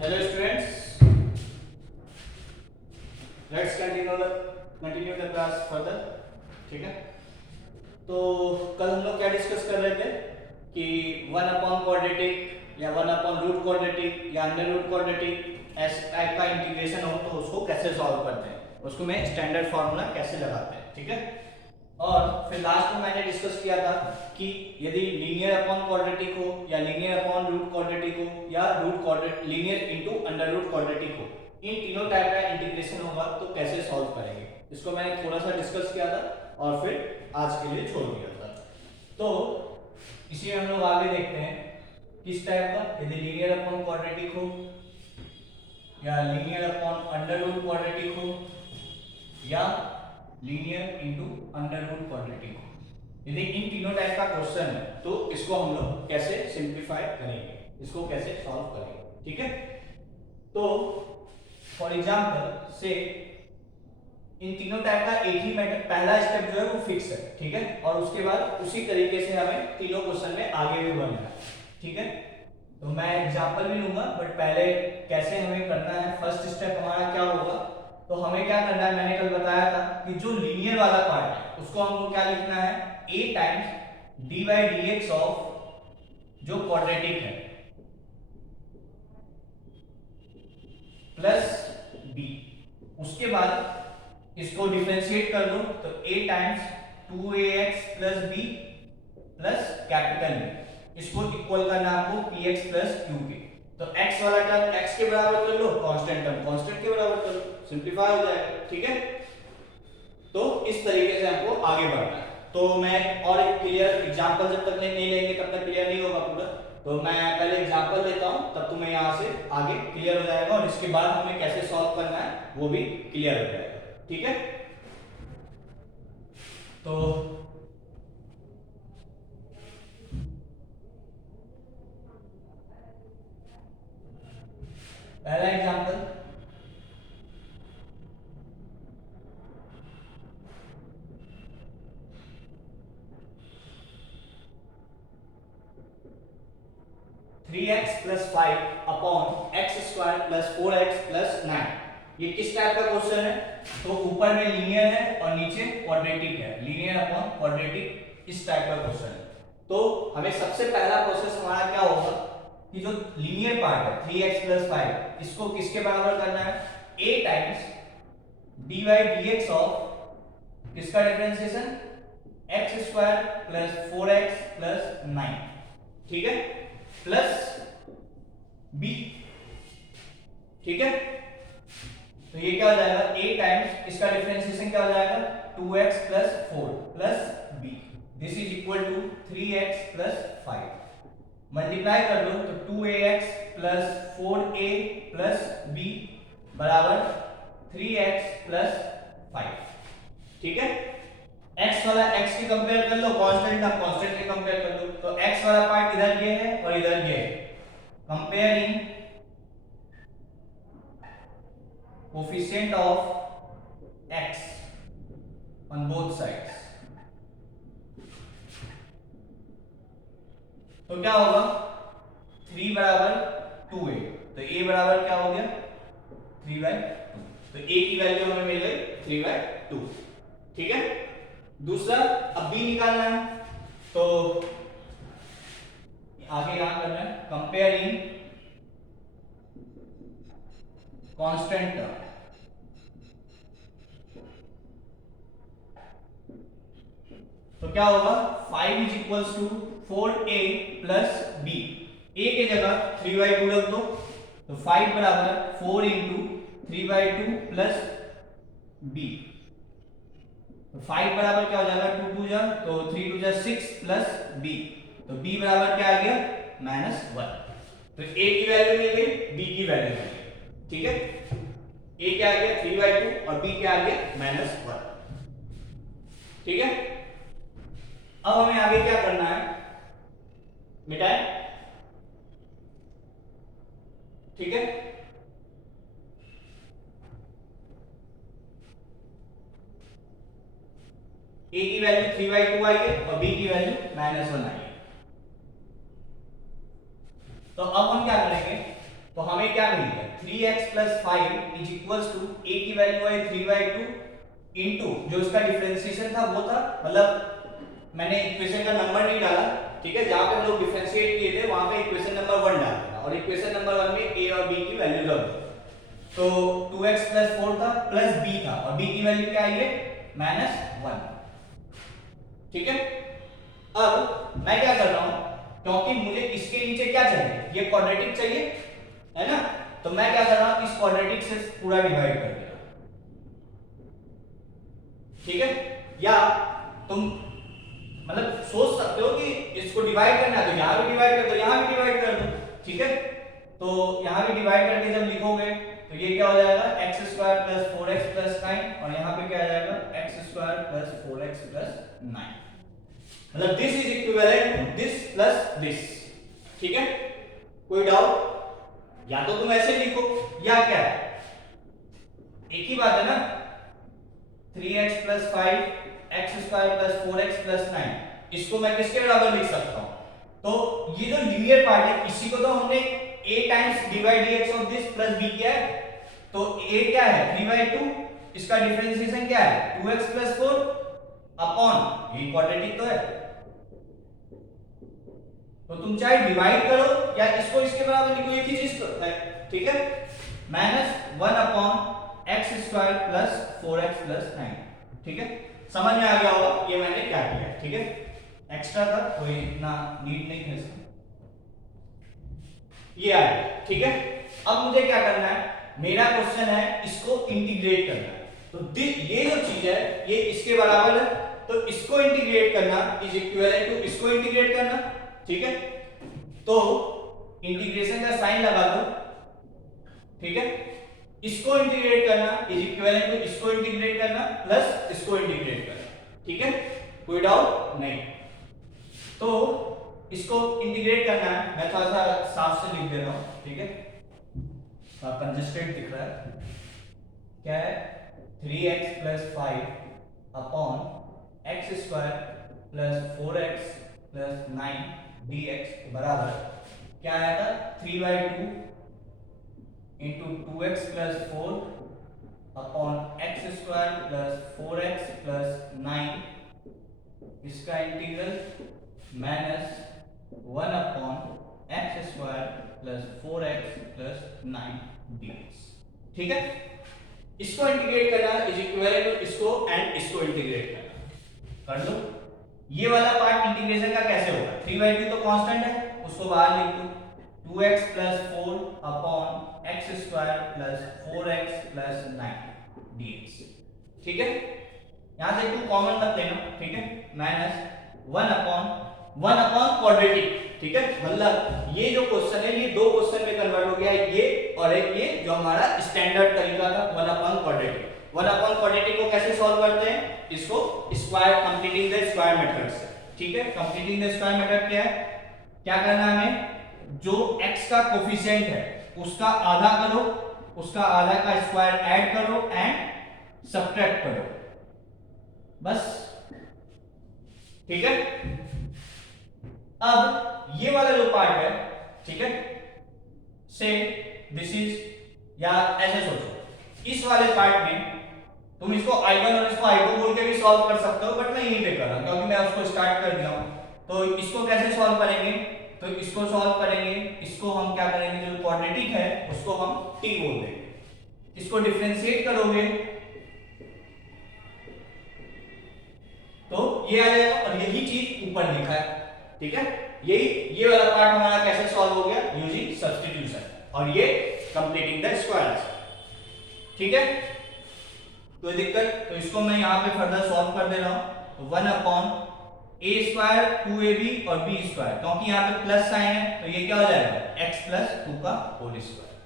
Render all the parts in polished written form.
Hello students, let's continue the class further. ठीक है, तो कल हम लोग क्या डिस्कस कर रहे थे कि वन अपॉन क्वाड्रेटिक या वन अपॉन रूट क्वाड्रेटिक या अंडर रूट क्वाड्रेटिक ऐसे टाइप का इंटीग्रेशन हो तो उसको कैसे सॉल्व करते हैं, उसको में स्टैंडर्ड फार्मूला कैसे लगाते हैं. ठीक है, और फिर लास्ट में मैंने डिस्कस किया था कि यदि लीनियर अपॉन क्वाड्रेटिक हो या लीनियर अपॉन रूट क्वाड्रेटिक हो या root quadratic linear into under root quadratic हो, इन तीनों टाइप का इंटीग्रेशन होगा तो कैसे सॉल्व करेंगे, इसको मैंने थोड़ा सा डिस्कस किया था और फिर आज के लिए छोड़ दिया था. तो इसी हम लोग आगे देखते हैं किस टाइप का, यदि लीनियर अपॉन क्वाड्रेटिक हो या linear upon under root quadratic हो या linear into under root quadratic हो. यदि इन तीनों टाइप का क्वेश्चन है तो इसको हम लोग कैसे सिंप्लीफाई करेंगे, इसको कैसे सॉल्व करेंगे. ठीक है, तो फॉर एग्जांपल से इन तीनों टाइप का एक ही मेथड, पहला स्टेप जो है वो फिक्स है. ठीक है, और उसके बाद उसी तरीके से हमें तीनों क्वेश्चन में आगे भी बढ़ना है. ठीक है, तो मैं एग्जांपल भी लूंगा बट पहले कैसे हमें करना है, फर्स्ट स्टेप हमारा क्या होगा. तो हमें क्या करना है, मैंने कल बताया था कि जो लीनियर वाला पार्ट है उसको हमको क्या लिखना है, a times dy dx of जो क्वाड्रेटिक है प्लस b. उसके बाद इसको डिफरेंशिएट कर दो तो a times 2ax plus b plus capital B. इसको इक्वल करना आपको px प्लस q के. तो x वाला टर्म x के बराबर कर लो, कांस्टेंट टर्म कांस्टेंट के बराबर कर लो, सिंपलीफाई हो जाएगा. ठीक है, तो इस तरीके से हमको आगे बढ़ना है. तो मैं और एक क्लियर एग्जांपल जब तक नहीं लेंगे तब तक क्लियर नहीं होगा पूरा. तो मैं पहले एग्जांपल लेता हूं तब तुम्हें यहां से आगे क्लियर हो जाएगा और इसके बाद हमें कैसे सॉल्व करना है वो भी क्लियर हो जाएगा. ठीक है, तो पहला example, three x plus 5 upon x square plus 4x plus 9. ये किस टाइप का क्वेश्चन है, तो ऊपर में लीनियर है और नीचे क्वाड्रेटिक है, लीनियर अपॉन क्वाड्रेटिक, इस टाइप का क्वेश्चन है. तो हमें सबसे पहला प्रोसेस हमारा क्या होगा कि जो लीनियर पार्ट है 3x प्लस 5 इसको किसके बराबर करना है, a times dy dx of किसका differentiation, x square plus 4x plus 9. ठीक है, प्लस b. ठीक है, तो ये क्या हो जाएगा, a टाइम्स इसका डिफरेंशिएशन क्या हो जाएगा 2x plus 4 plus b. This is equal to 3x plus 5. Multiply कर दो तो 2ax plus 4a plus b बराबर 3x प्लस 5. ठीक है, x वाला x के कंपेयर कर लो, कांस्टेंट टर्म कांस्टेंट के कंपेयर कर लो. तो x वाला पार्ट इधर ये है और इधर ये है. Comparing coefficient of x on both sides. तो क्या होगा, 3 बराबर 2a, तो a बराबर क्या हो गया 3/2. तो a की वैल्यू हमें मिल गई 3/2. ठीक है, दूसरा अब b निकालना है. तो आगे यहां करना है कंपेयरिंग कांस्टेंट टर्म. तो क्या होगा, 5 is equals to 4a plus b. a के जगह 3/2 रख दो तो 5 बराबर 4 इंटू 3/2 प्लस b. तो 5 बराबर क्या हो जाएगा 2 2 जा तो 3 2 जा 6 प्लस b. तो b बराबर क्या आ गया -1. तो a की वैल्यू मिल गई, b की वैल्यू मिल गई. ठीक है, a क्या आ गया 3/2 और b क्या आ गया -1. ठीक है, अब हमें आगे क्या करना है, मिटाए. ठीक है, a की वैल्यू 3/2 आई है और b की वैल्यू -1 आई है. तो अब हम क्या करेंगे, तो हमें क्या मिल गया 3x plus 5 is equals to a की वैल्यू है 3/2 इनटू जो इसका डिफरेंशिएशन था वो था, मतलब मैंने इक्वेशन का नंबर नहीं डाला, ठीक है, जहां पे हम लोग डिफरेंशिएट किए थे वहां पे इक्वेशन नंबर 1 डाल देना और इक्वेशन नंबर 1 में a और b की वैल्यू रख दो। तो 2x प्लस 4 था प्लस b था और b की वैल्यू क्या आई है -1, ठीक है। अब मैं क्या कर रहा हूं, क्योंकि मुझे इसके नीचे क्या चाहिए, ये क्वाड्रेटिक चाहिए, है ना, तो मैं क्या कर रहा हूं, इस क्वाड्रेटिक से पूरा डिवाइड कर दे रहा हूं, ठीक है। या तुम मतलब सोच सकते हो कि इसको डिवाइड करना है तो यहां भी डिवाइड कर दो, यहां भी डिवाइड कर दो, ठीक है। तो यहां भी डिवाइड करके जब लिखोगे तो ये क्या हो जाएगा x² + 4x + 9 और यहां पे क्या आ जाएगा x² + 4x + 9, मतलब this is equivalent to this plus this, ठीक है। कोई डाउट? या तो तुम ऐसे लिखो या क्या है, एक ही बात है ना, 3x + 5 x² + 4x + 9, इसको मैं किसके बराबर लिख सकता हूं, तो ये जो लीनियर पार्ट है इसी को तो हमने a times dx of this plus b किया है, तो a क्या है 3/2, इसका डिफरेंशिएशन क्या है 2x + 4 अपॉन ये क्वाड्रेटिक तो है, तो तुम चाहे डिवाइड करो या इसको इसके बराबर लिखो, एक ही चीज तो है, ठीक है, -1 अपॉन x² + 4x + 9, ठीक है। समझ में आ गया होगा ये मैंने क्या किया है, ठीक है, एक्स्ट्रा था कोई इतना नीड नहीं है इसका, ये आ गया, ठीक है। अब मुझे क्या करना है, मेरा क्वेश्चन है इसको इंटीग्रेट करना है, तो ये जो चीज है ये इसके बराबर है, तो इसको इंटीग्रेट करना इज इक्विवेलेंट टू इसको इंटीग्रेट करना, ठीक है। तो इंटीग्रेशन का साइन लगा दो, ठीक है, इसको इंटीग्रेट करना इज इक्विवेलेंट टू इसको इंटीग्रेट करना प्लस इसको इंटीग्रेट करना, ठीक है, कोई डाउट नहीं। तो इसको इंटीग्रेट करना है, मैं थोड़ा सा साफ से लिख दे रहा हूं, ठीक है, कंजस्टेड दिख रहा है, क्या है 3x + 5 upon x² + 4x + 9 dx बराबर क्या आया था 3/2 into 2x + 4 upon x² + 4x + 9, इसका integral -1 upon x² + 4x + 9 dx, ठीक है। इसको इंटीग्रेट करना इज इक्विवेलेंट टू इसको एंड इसको इंटीग्रेट करना, कर लो। ये वाला पार्ट इंटीग्रेशन का कैसे होगा, 3/2 तो कांस्टेंट है, उसको बाहर लिख दो, 2x + 4 upon x² + 4x + 9 dx, ठीक है। यहां से 2 कॉमन मत लेना, ठीक है, -1 अपॉन क्वाड्रेटिक, ठीक है, मतलब ये जो क्वेश्चन है ये दो क्वेश्चन में कन्वर्ट हो गया, ये और एक ये जो हमारा स्टैंडर्ड तरीका था 1 अपॉन क्वाड्रेटिक। 1 अपॉन क्वाड्रेटिक को कैसे सॉल्व करते हैं, इसको square completing the square method से, ठीक है। कंप्लीटिंग द स्क्वायर मेथड क्या है, क्या करना है हमें, जो x का कोफिशिएंट है उसका आधा करो, उसका आधा का स्क्वायर ऐड करो एंड सब्ट्रैक्ट करो, बस, ठीक है। अब ये वाला जो पार्ट है, ठीक है, से दिस इज, या ऐसे सोचो, इस वाले पार्ट में तुम इसको I1 और इसको I2 बोल के भी सॉल्व कर सकते हो, बट मैं यहीं पे कर रहा हूं क्योंकि मैं उसको स्टार्ट कर दिया हूं। तो इसको कैसे सॉल्व करेंगे, तो इसको सॉल्व करेंगे, इसको हम क्या करेंगे, जो क्वाड्रेटिक है उसको हम t बोल देंगे, इसको डिफरेंशिएट करोगे तो ये आ जाएगा और यही चीज ऊपर लिखा है, ठीक है। यही ये वाला पार्ट हमारा कैसे सॉल्व हो गया, यूजिंग सब्स्टिट्यूशन, और ये कंप्लीटिंग द स्क्वायर्स, ठीक है। कोई दिक्कत, तो इसको मैं यहां पे फर्दर सॉल्व कर दे रहा हूं, तो 1 अपॉन a² 2ab और b², क्योंकि यहां पे प्लस साइन है तो ये क्या हो जाएगा x + 2 का होल स्क्वायर,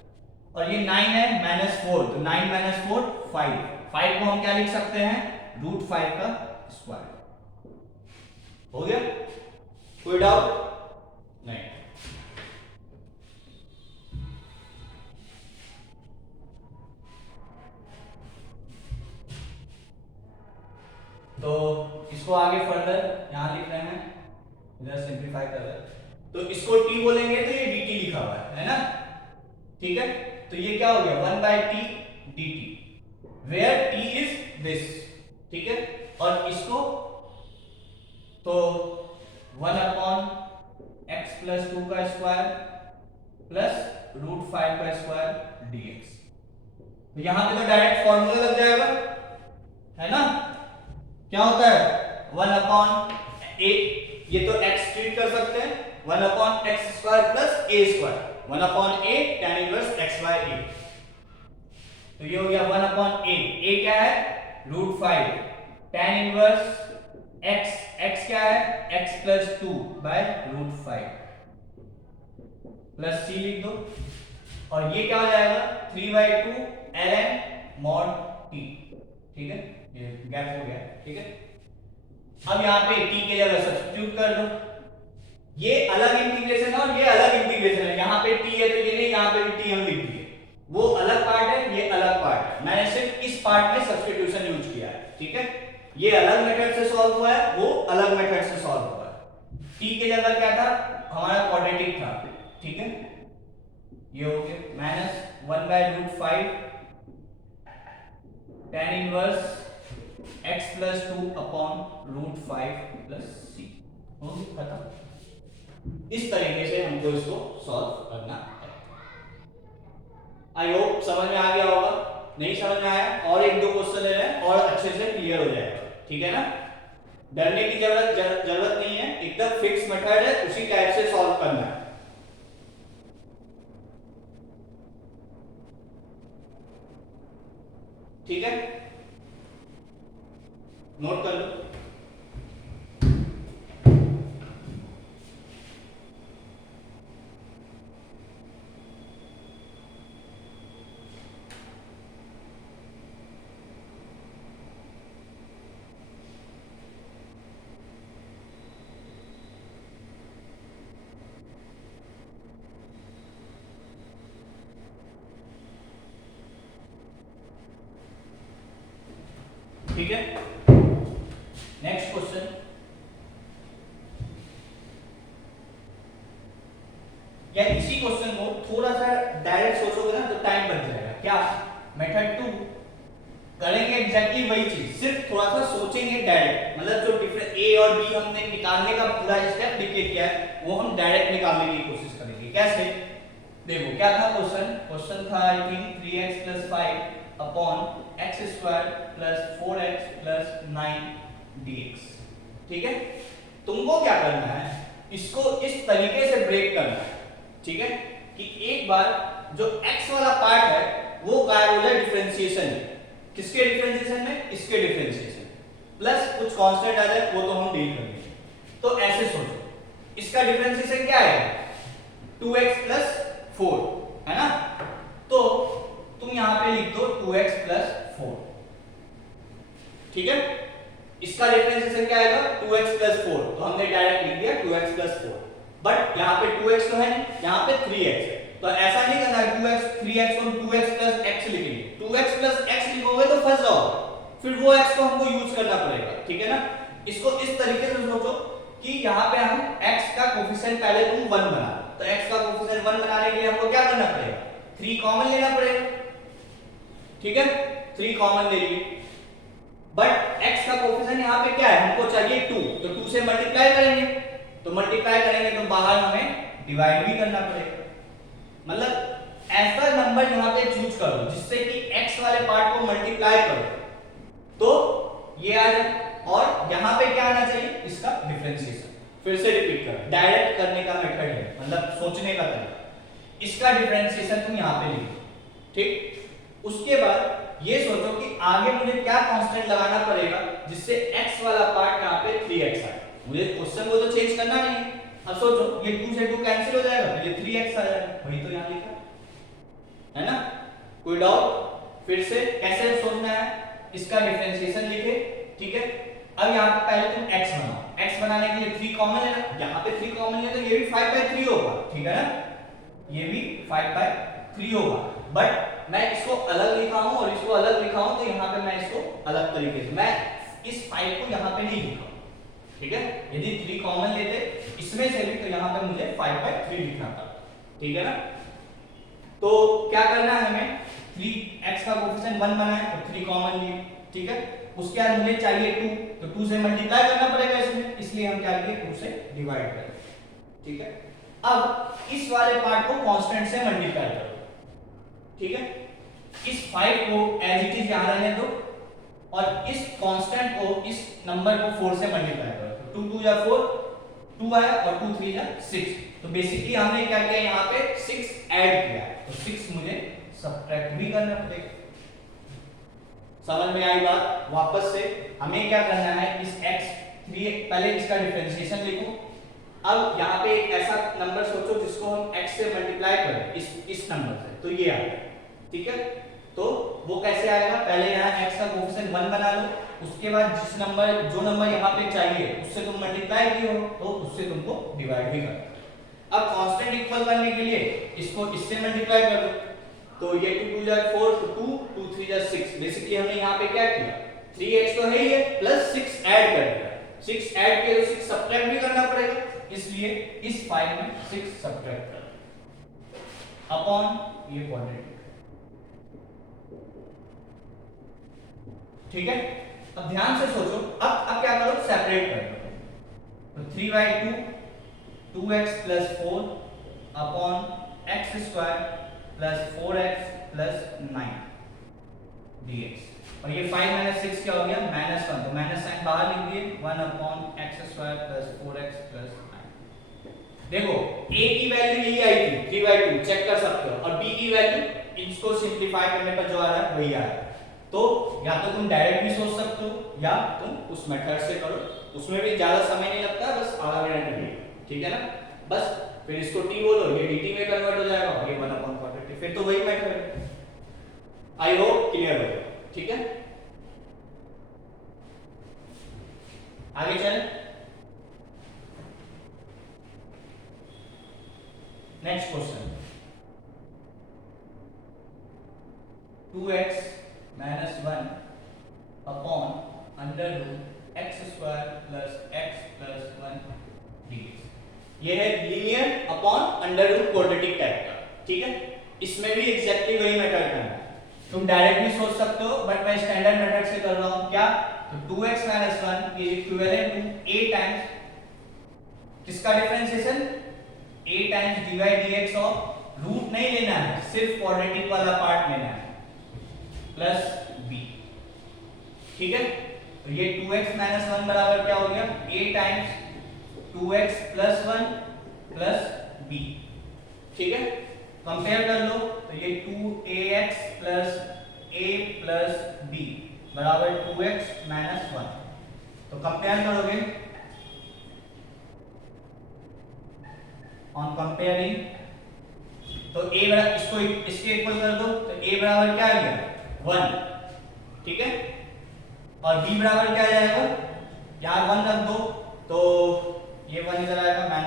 और ये 9 है -4, तो 9 - 4 5, 5 को हम क्या लिख सकते हैं √5 का स्क्वायर, हो गया, कोई डाउट नहीं। तो इसको आगे फर्दर यहां लिख रहे हैं, इधर सिंपलीफाई कर रहे हैं, तो इसको t बोलेंगे तो ये dt लिखा हुआ है ना, ठीक है, तो ये क्या हो गया 1 by t dt, where t is this, ठीक है, और इसको तो 1 अपॉन x प्लस 2 का स्क्वायर प्लस रूट 5 का स्क्वायर dx। तो यहां पे तो डायरेक्ट फॉर्मूला लग जाएगा, है ना, क्या होता है 1 अपॉन a, ये तो x ट्रीट कर सकते हैं, 1 upon x square plus a square, 1 upon a tan inverse x by a, तो ये हो गया 1 अपॉन a क्या है रूट 5 tan इनवर्स x क्या है x plus 2 by root 5 plus c लिख दो, और ये क्या हो जाएगा 3/2 ln mod t, ठीक है, ये गैप हो गया, ठीक है। अब यहाँ पे t के जगह सब्स्टिट्यूट कर दो, ये अलग इंटीग्रेशन है और ये अलग इंटीग्रेशन है, यहाँ पे t है तो ये नहीं, यहाँ पे भी t हम लिख दिए, वो अलग पार्ट है ये अलग पार्ट है, मैंने सिर्फ इस पार्ट में सब्स्टिट्यूशन यूज किया है, ठीक है, ये अलग मेथड से सॉल्व हुआ है, वो अलग मेथड से सॉल्व हुआ है। t के जगह क्या था हमारा क्वाड्रेटिक था, ठीक है, ये हो गया minus 1 by root 5 tan inverse x plus 2 upon root 5 plus c, हो गया खत्म। इस तरीके से हमको इसको सॉल्व करना है। आई होप समझ में आ गया होगा, नहीं समझ में आया और एक दो क्वेश्चन ले रहे हैं और अच्छे से क्लियर हो जाएगा, ठीक है ना, डरने की जरूरत नहीं है, एकदम फिक्स मेथड है, उसी टाइप से सॉल्व करना है। ठीक है, नोट कर लो। ठीक है, नेक्स्ट क्वेश्चन, या इसी क्वेश्चन को थोड़ा सा डायरेक्ट सोचोगे ना तो टाइम बच जाएगा। क्या मेथड 2 करेंगे एग्जैक्टली वही चीज, सिर्फ थोड़ा सा सोचेंगे डायरेक्ट, मतलब जो डिफरेंस a और b हमने निकालने का पूरा स्टेप लिख किया है वो हम डायरेक्ट निकालने की कोशिश करेंगे। कैसे, देखो क्या था क्वेश्चन था I think 3x + 5 upon x square plus 4x plus 9 dx, ठीक है, तुमको क्या करना है इसको इस तरीके से ब्रेक करना है, ठीक है, कि एक बार जो x वाला पार्ट है वो क्या बोला डिफरेंशिएशन है, किसके डिफरेंशिएशन में, इसके डिफरेंशिएशन प्लस कुछ कांस्टेंट आ जाए वो तो हम डील करेंगे। तो ऐसे सोचो इसका डिफरेंशिएशन क्या है 2x + 4, है ना, तो तुम यहां पे लिख दो 2x + 4, ठीक है, इसका डिफरेंशिएशन क्या आएगा 2x + 4, तो हमने डायरेक्ट लिख दिया 2x + 4, बट यहां पे 2x तो है नहीं, यहां पे 3x है, तो ऐसा नहीं करना 2x 3x को 2x + x लिखेंगे, 2x + x लिखोगे तो फंस जाओगे, फिर वो x को हमको यूज करना पड़ेगा, ठीक है ना। इसको इस तरीके से सोचो कि यहां पे हम x का कोफिशिएंट पहले तुम 1 बना, तो x का कोफिशिएंट 1 बनाने के लिए हमको क्या करना पड़ेगा 3 कॉमन लेना पड़ेगा, ठीक है, 3 कॉमन ले लिए, बट x का कोफिशिएंट यहां पे क्या है हमको चाहिए 2, तो 2 से मल्टीप्लाई करेंगे, तो मल्टीप्लाई करेंगे तो बाहर हमें डिवाइड भी करना पड़ेगा, मतलब ऐसा नंबर यहां पे चूज करो जिससे कि x वाले पार्ट को मल्टीप्लाई करो तो ये आ जाए, और यहां पे क्या आना चाहिए इसका डिफरेंशिएशन। फिर से रिपीट कर, डायरेक्ट करने का मेथड है, मतलब सोचने का तरीका, इसका डिफरेंशिएशन तुम यहां पे लिखो, ठीक, उसके बाद ये सोचो कि आगे मुझे क्या कांस्टेंट लगाना पड़ेगा जिससे x वाला पार्ट यहां पे 3x आए, मुझे क्वेश्चन को तो चेंज करना नहीं है। अब सोचो ये 2 से 2 कैंसिल हो जाएगा तो ये 3x आ जाएगा, वही तो यहां लिखा है ना, कोई डाउट, फिर से कैसे सोचना है, इसका डिफरेंशिएशन लिखे, ठीक है, अब यहां पे पहले तुम x बनाओ, x बनाने के लिए 3 कॉमन लेना, यहां पे 3 कॉमन ले तो ये भी 5/3 होगा, ठीक है ना, ये भी 5/3 होगा, बट मैं इसको अलग लिखा हूं और इसको अलग लिखा हूं, तो यहां पे मैं इसको अलग तरीके से, मैं इस 5 को यहां पे नहीं लिखा, ठीक है, यदि 3 कॉमन लेते इसमें से भी तो यहां पे मुझे 5/3 लिखना था, ठीक है ना। तो क्या करना है हमें, 3x का कोफिशिएंट 1 बना है तो 3 कॉमन लिए, ठीक है। उसके बाद मुझे चाहिए 2, तो 2 से मल्टीप्लाई करना पड़ेगा इसमें, इसलिए हम क्या किए 2 से डिवाइड करें, ठीक है। अब इस वाले पार्ट को कांस्टेंट से मल्टीप्लाई करो, ठीक है। इस 5 को एज इट इज यहां रहने दो और इस कांस्टेंट को, इस नंबर को 4 से मल्टीप्लाई करो, तो 2 2 या 4, 2 आया और 2 3 या 6। तो बेसिकली हमने क्या किया, यहाँ पे 6 ऐड किया है, तो 6 मुझे सब्ट्रैक्ट भी करना पड़ेगा। समझ में आई बात? वापस से हमें क्या करना है, इस x 3, पहले इसका डिफरेंशिएशन लिखो। अब यहाँ पे एक ऐसा नंबर सोचो जिसको हम x से मल्टीप्लाई करें, इस नंबर से, तो ये आएगा, ठीक है। तो वो कैसे आएगा, पहले यहाँ x का कोफिशिएंट 1 बना लो, उसके बाद जो नंबर यहाँ पे चाहिए उससे तुम मल्टीप्लाई किए हो तो उससे तुमको डिवाइड भी करना। अब कांस्टेंट इक्वल करने के लिए इसको इससे मल्टीप्लाई कर दो, तो ये 2 2 जा 4, तो 2 2 3 जा 6। बेसिकली हमने यहाँ पे क्या किया, 3x तो है ही है, प्लस 6 ऐड कर दिया। 6 ऐड किया तो 6 सब्ट्रैक्ट भी करना पड़ेगा, इसलिए इस 5 में 6 सब्ट्रैक्ट कर अपॉन ये क्वाड्रेटिक, ठीक है। अब ध्यान से सोचो, अब क्या करो, सेपरेट कर दो, तो 3/2 2x + 4 upon x² + 4x + 9 dx, और ये 5 - 6 क्या हो गया, -1, तो माइनस साइन बाहर लिख दिए, 1 अपॉन x² + 4x + 9। देखो a की वैल्यू यही आई थी 3/2, चेक कर सकते हो, और b की वैल्यू इसको सिंपलीफाई करने पर जो आ रहा है वही आ रहा है। तो या तो तुम डायरेक्ट भी सोच सकते हो या तुम उस मेथड से करो, उसमें भी ज्यादा समय नहीं लगता, बस आधा मिनट लगेगा, ठीक है ना। बस फिर इसको t बोलो, ये dt में कन्वर्ट हो जाएगा, और ये 1/40, फिर तो वही मेथड है। आई होप क्लियर हो गया, ठीक है। आगे चलें, next question, 2x - 1 upon √x² + x + 1 dx। ये है linear upon under root quadratic type का, ठीक है। इसमें भी एग्जैक्टली वही मेथड करना है, तुम डायरेक्ट भी सोच सकते हो, बट मैं स्टैंडर्ड मेथड से कर रहा हूं। क्या, तो 2x - 1 is equivalent to a times किसका differentiation, a times dy dx of root नहीं लेना है, सिर्फ क्वाड्रेटिक वाला पार्ट लेना है, प्लस b, ठीक है। तो ये 2x - 1 बराबर क्या हो गया, a times 2x + 1 plus b, ठीक है। कंपेयर कर लो, तो ये 2ax + a + b बराबर 2x - 1, तो कंपेयर करोगे, ऑन कंपेयरिंग, तो a बराबर, इसको इसके इक्वल कर दो, तो a बराबर क्या आ गया 1, ठीक है, और b बराबर क्या आ जाएगा, यार 1 रख दो, तो ये 1 इधर आएगा, -1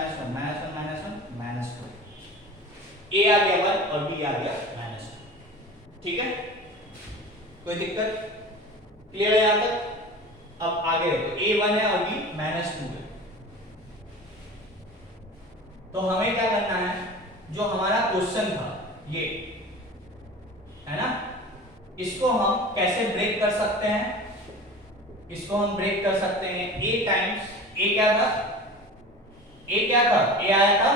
-2, a आ गया 1 और b आ गया -2, ठीक है। कोई दिक्कत, क्लियर है यहां तक? अब आगे देखो, a 1 है और b -2 है, तो हमें क्या करना है, जो हमारा क्वेश्चन था ये है ना, इसको हम कैसे ब्रेक कर सकते हैं, इसको हम ब्रेक कर सकते हैं a टाइम्स, a क्या था, a आया था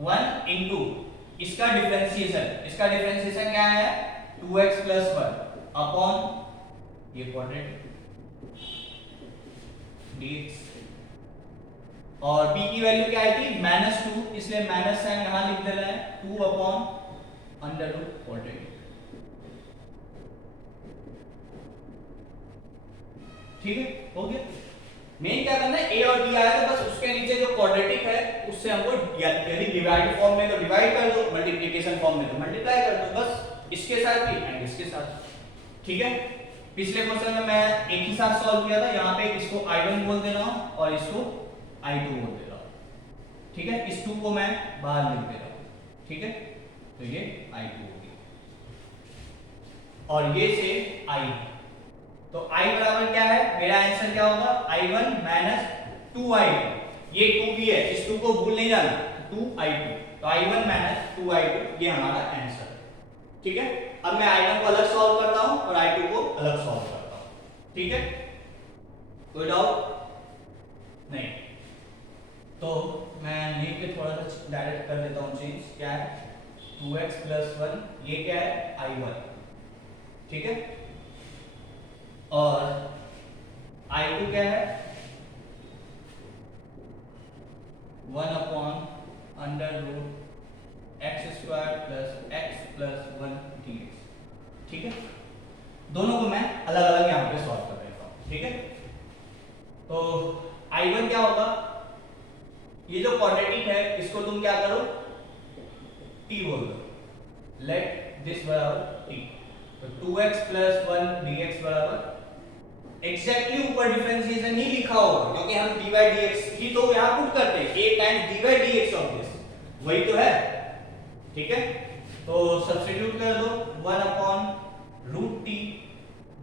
1 इंटू इसका डिफरेंशिएशन क्या है, 2x + 1 अपॉन ये क्वाड्रेटिक dx, और b की वैल्यू क्या आई थी, -2, इसलिए माइनस साइन यहां लिख दे रहे हैं, 2 अपॉन अंडर रूट क्वाड्रेटिक, ठीक है, हो गया। मेन क्या करना है, a और b आया था, बस उसके नीचे जो क्वाड्रेटिक है उससे हमको, यदि डिवाइड फॉर्म में तो डिवाइड कर दो, मल्टीप्लिकेशन फॉर्म में तो मल्टीप्लाई कर दो, बस इसके साथ भी एंड इसके साथ, ठीक है। पिछले क्वेश्चन में मैं एक ही साथ सॉल्व किया था, यहाँ पे इसको I1 बोल दे रहा हूँ और इसको I2 बोल दे रहा हूँ, ठीक है। इस 2 को मैं बाहर लिख दे रहा हूँ, ठीक है, तो ये I2 हो गया, और ये से I, तो I बराबर क्या है, मेरा आंसर क्या होगा, I1 - 2I2, ये 2 भी है, इस 2 को भूल नहीं जाना, 2i2, तो i1 माइनस 2i2 ये हमारा आंसर है। ठीक है, अब मैं i1 को अलग सॉल्व करता हूं और i2 को अलग सॉल्व करता हूं। ठीक है, कोई डाउट नहीं? तो मैं यहीं पे थोड़ा सा डायरेक्ट कर देता हूं चेंज। क्या है 2x + 1, ये क्या है i1। ठीक है, और i2 क्या है 1/√x² + x + 1 dx। ठीक है, दोनों को मैं अलग अलग यहां पे सॉल्व कर देता हूं। ठीक है, तो i1 क्या होगा, ये जो क्वाड्रेटिक है इसको तुम क्या करो t बोल दो, लेट दिस बराबर t। तो 2x + 1 dx बराबर एग्जैक्टली ऊपर डिफरेंशिएशन ही लिखा होगा, क्योंकि हम dy/dx ही तो यहां पुट करते हैं, a times dy/dx of this, वही तो है। ठीक है, तो सब्स्टिट्यूट कर दो 1/√t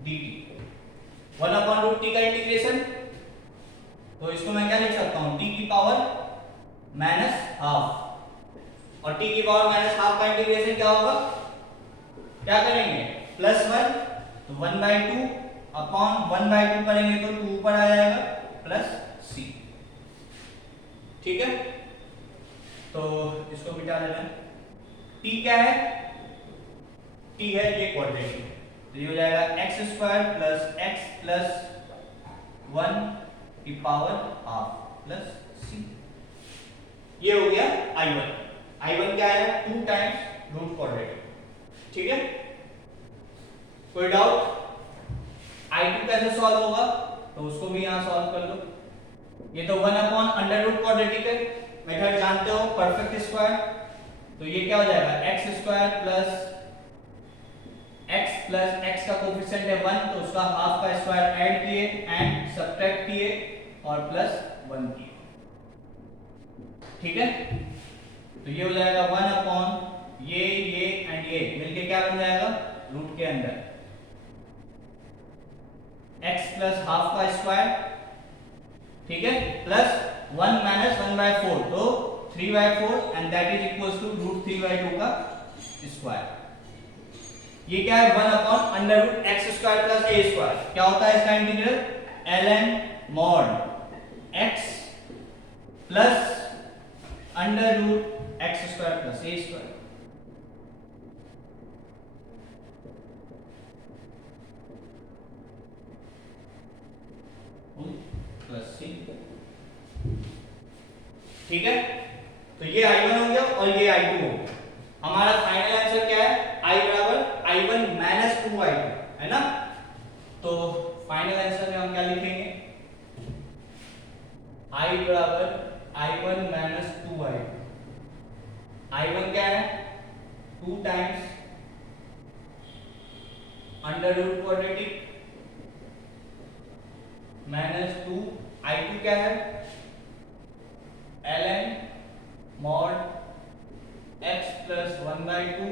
dt। 1/√t का इंटीग्रेशन, तो इसको मैं क्या लिख सकता हूं t की पावर -½ और t की पावर -½ का इंटीग्रेशन क्या होगा, क्या करेंगे +1, तो 1/2 अपॉन 1/2 करेंगे तो 2 ऊपर आ जाएगा प्लस c। ठीक है, तो इसको मिटा देना। t क्या है, t है ये क्वाड्रेटिक, तो ये हो जाएगा x² + x + 1 की पावर ½ प्लस c। ये हो गया i1। i1 क्या है 2 टाइम्स रूट क्वाड्रेटिक। ठीक है, कोई डाउट? i2 कैसे सॉल्व होगा, तो उसको भी यहां सॉल्व कर दो। ये तो 1/√रूट क्वाड्रेटिक है, मेथड जानते हो, परफेक्ट स्क्वायर। तो ये क्या हो जाएगा x² + x का कोफिशिएंट है 1, तो उसका हाफ का स्क्वायर ऐड किए एंड सब्ट्रैक्ट किए और +1 किए। ठीक है, तो ये हो जाएगा 1 ये एंड ये मिलके क्या बन जाएगा रूट के अंदर x + ½ का स्क्वायर। ठीक है, प्लस 1 - 1/4, तो 3/4 and that is equals to √3/2 का स्क्वायर। ये क्या है 1/√x² + a²। क्या होता है इसका integral ln mod x + √x² + a²। Plus c। ठीक है, तो ये i1 हो गया और ये i2 हो गया। हमारा फाइनल आंसर क्या है i = i1 - 2i2 है ना। तो फाइनल आंसर में हम क्या लिखेंगे i = i1 - 2i2। i1 क्या है 2 टाइम्स √ क्वाड्रेटिक -2, i2 क्या है ln mod x + 1/2।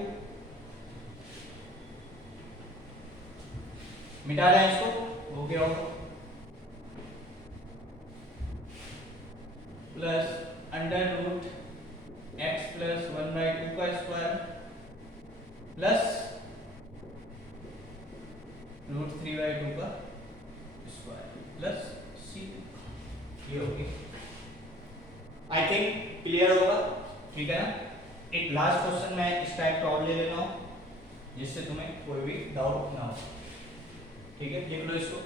मिटा दें इसको, हो गया होगा प्लस √x + 1/2 का स्क्वायर प्लस √3/2 का स्क्वायर प्लस c। ये हो गया, आई थिंक क्लियर होगा। ठीक है ना, एक लास्ट क्वेश्चन मैं इस टाइप का और ले लेता हूं जिससे तुम्हें कोई भी डाउट ना हो। ठीक है, लिख लो इसको।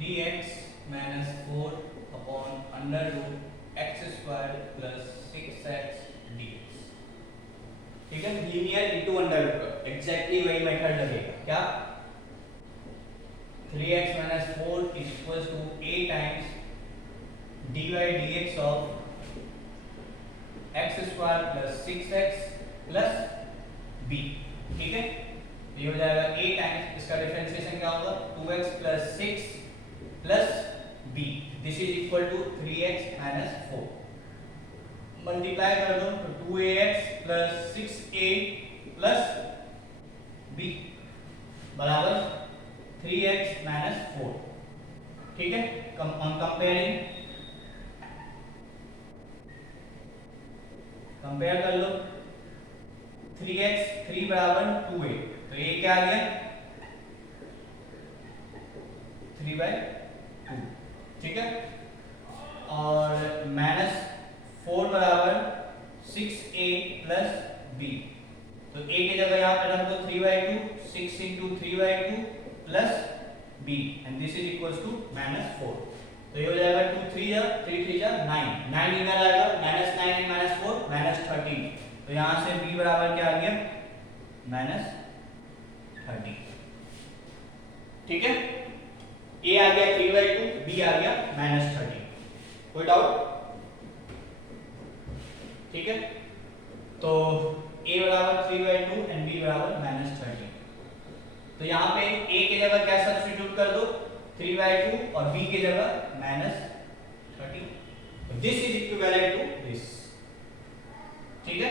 3x - 4 upon √x² + 6x dx। ठीक है, linear into under root, exactly वही मेथड लगेगा। क्या 3x - 4 = a times dy/dx of x² + 6x + b। ठीक है, तो ये हो जाएगा a टाइम्स इसका डिफरेंशिएशन क्या होगा 2x plus 6 plus b, this is equal to 3x minus 4। Multiply कर दो तो 2ax plus 6a plus b बराबर 3x minus 4। ठीक है, कंपेयर कर लो 3x 3 बराबर 2a, तो ये क्या आ गया 3/2। ठीक है, और माइनस 4 बराबर 6a प्लस b, तो a की जगह यहाँ पे रख दो 3/2, 6 into 3/2 plus b and this is equals to -4। तो ये हो जाएगा 2 3 या 3 3 जा 9, 9 इधर आएगा -9 एंड -4 -13, तो यहाँ से b बराबर क्या आ गया -13। ठीक है, a आ गया 3/2, b आ गया -13। कोई डाउट? ठीक है, तो a बराबर 3/2 एंड b बराबर -13। तो यहाँ पे a की जगह क्या सब्स्टिट्यूट कर दो 3/2 और b की जगह -13, this is equivalent to this. ठीक है,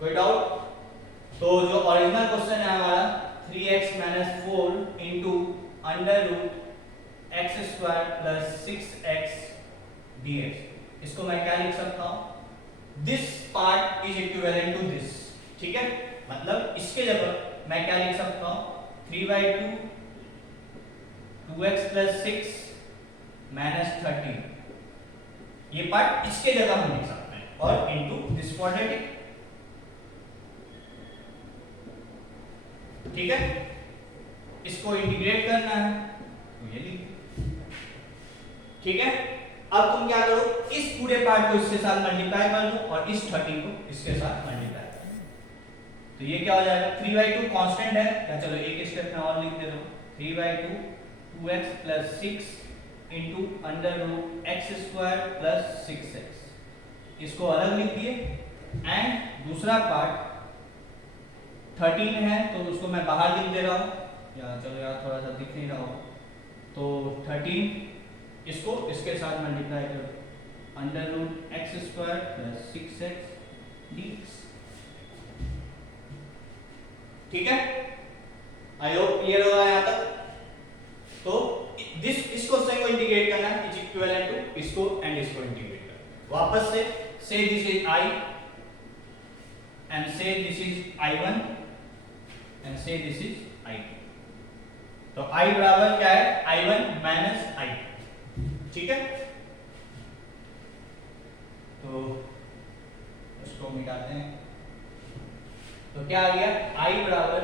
कोई डाउट? तो जो ओरिजिनल क्वेश्चन है हमारा 3x - 4 into under root x square plus 6x dx, इसको मैं क्या लिख सकता हूं this part is equivalent to this. ठीक है, मतलब इसके जगह मैं क्या लिख सकता हूं 3/2 2x plus 6 minus 13, ये पार्ट इसके जगह हम लिख सकते हैं और इनटू दिस क्वाड्रेटिक। ठीक है, इसको इंटीग्रेट करना है तो ये लिख। ठीक है, अब तुम क्या करो इस पूरे पार्ट को इसके साथ मल्टीप्लाई कर दो और इस 13 को इसके साथ मल्टीप्लाई कर दो, तो ये क्या हो जाएगा 3/2 कांस्टेंट है क्या, चलो एक स्टेप में और लिख दे दो 3/2 2x plus 6 into under root x square plus 6x, इसको अलग लिख दिए एंड दूसरा पार्ट 13 है तो उसको मैं बाहर लिख दे रहा हूँ, या चलो यार थोड़ा सा दिख नहीं रहा हो, तो 13 इसको इसके साथ मल्टीप्लाई करो under root x square plus 6x dx। ठीक है, आई होप क्लियर होगा यहाँ तक। तो इस क्वेश्चन को इंटीग्रेट करना है इज इक्विवेलेंट टू इसको एंड इसको इंटीग्रेट करना। वापस से दिस इज i एंड से दिस इज i1 एंड से दिस इज i2, तो i बराबर क्या है i1 माइनस i2। ठीक है, तो इसको मिटाते हैं, तो क्या आ गया i बराबर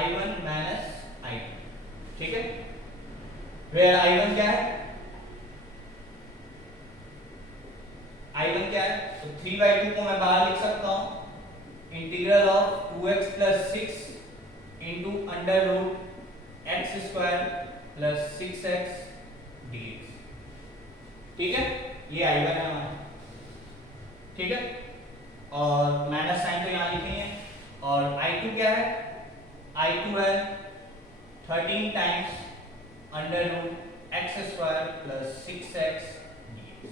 i1 माइनस i2। ठीक है, वेयर i1 क्या है i1 क्या है, तो 3/2 को मैं बाहर लिख सकता हूं integral of 2x plus 6 into under root x square plus 6x dx। ठीक है, ये i1 है हमारा। ठीक है, और माइनस साइन तो यहाँ लिखेंगे, और i2 क्या है i2 है 13 times under root x square plus 6x dx।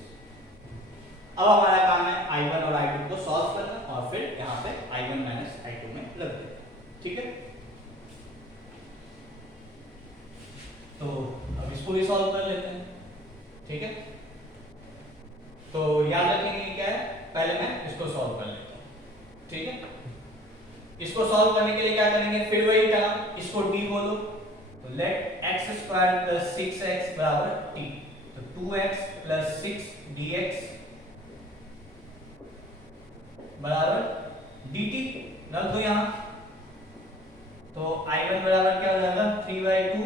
अब हमारा काम है i1 और i2 को सॉल्व करना और फिर यहाँ पे i1 माइनस i2 में लग देना। ठीक है, तो अब इसको भी सॉल्व कर लेते हैं। ठीक है, तो याद रखेंगे क्या है, पहले मैं इसको सॉल्व कर लेता हूँ। ठीक है, इसको सॉल्व करने के लिए क्या करेंगे, फिर वही टर्म इसको d बोलो, तो late x square plus 6x बराबर t, तो 2x प्लस 6 dx बराबर dt रख दो यहाँ, तो i1 बराबर क्या हो जाएगा 3/2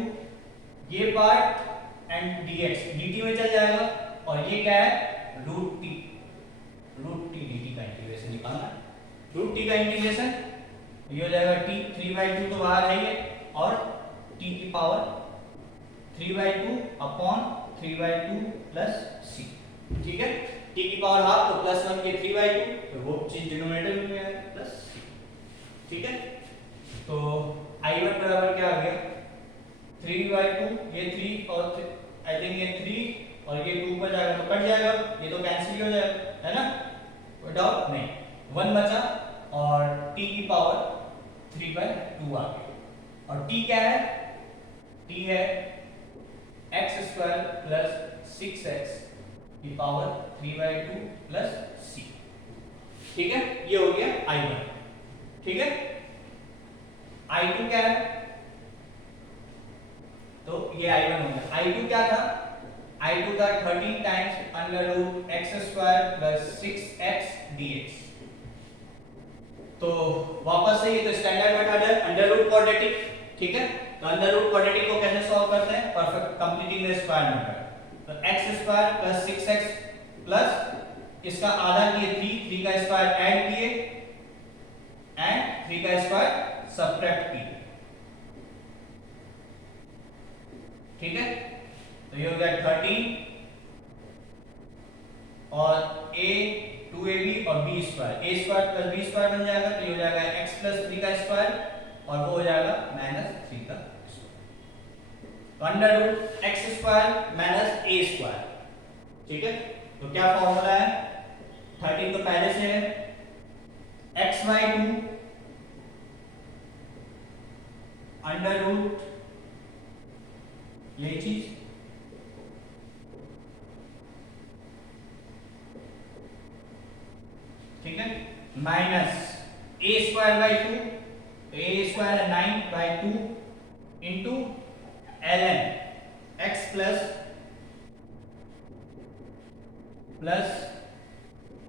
ये पार्ट एंड dx dt में चल जाएगा, और ये क्या है रूट t dt का इंटीग्रेशन निकालना है। रूट t का इंटीग्रेशन ये हो जाएगा t 3/2 तो बाहर है ये, और t की पावर 3/2 अपॉन 3/2 प्लस c। ठीक है, t की पावर हाफ तो प्लस 1 के 3/2, तो वो चीज डिनोमिनेटर में है प्लस c। ठीक है, तो I1 बराबर क्या आ गया 3/2, ये 3 और आई थिंक ये 3 और ये 2 पर जाएगा तो कट जाएगा, ये तो कैंसिल हो जाएगा, है ना, कोई डाउट नहीं। 1 बचा और t की पावर 3/2 आ गई, और t क्या है, t है x² प्लस 6x की पावर 3/2 प्लस c। ठीक है, ये हो गया I1। ठीक है, I2 क्या है, तो ये I1 हो गया। I2 क्या था, I2 था 13 times under root x² plus 6x dx। तो वापस से ये तो स्टैंडर्ड मेथड है, अंडर रूट क्वाड्रेटिक। ठीक है, तो अंडर रूट क्वाड्रेटिक को कैसे सॉल्व करते हैं, perfect completing the square method. तो x² प्लस 6x प्लस इसका आधा किए 3 का स्क्वायर ऐड किए एंड 3 का स्क्वायर सब्ट्रैक्ट किए। ठीक है, तो ये हो गया 13 और a 2ab और b square, a square plus b square बन जाएगा, तो ये हो जाएगा x प्लस 3 का स्क्वायर और वो हो जाएगा माइनस 3 का square, under root x square minus a square. ठीक है, तो क्या फॉर्मूला है, 13 तो पहले से है, x/2 अंडर रूट यही चीज ठीक है, माइनस a²/2, तो a² है 9/2 into ln x plus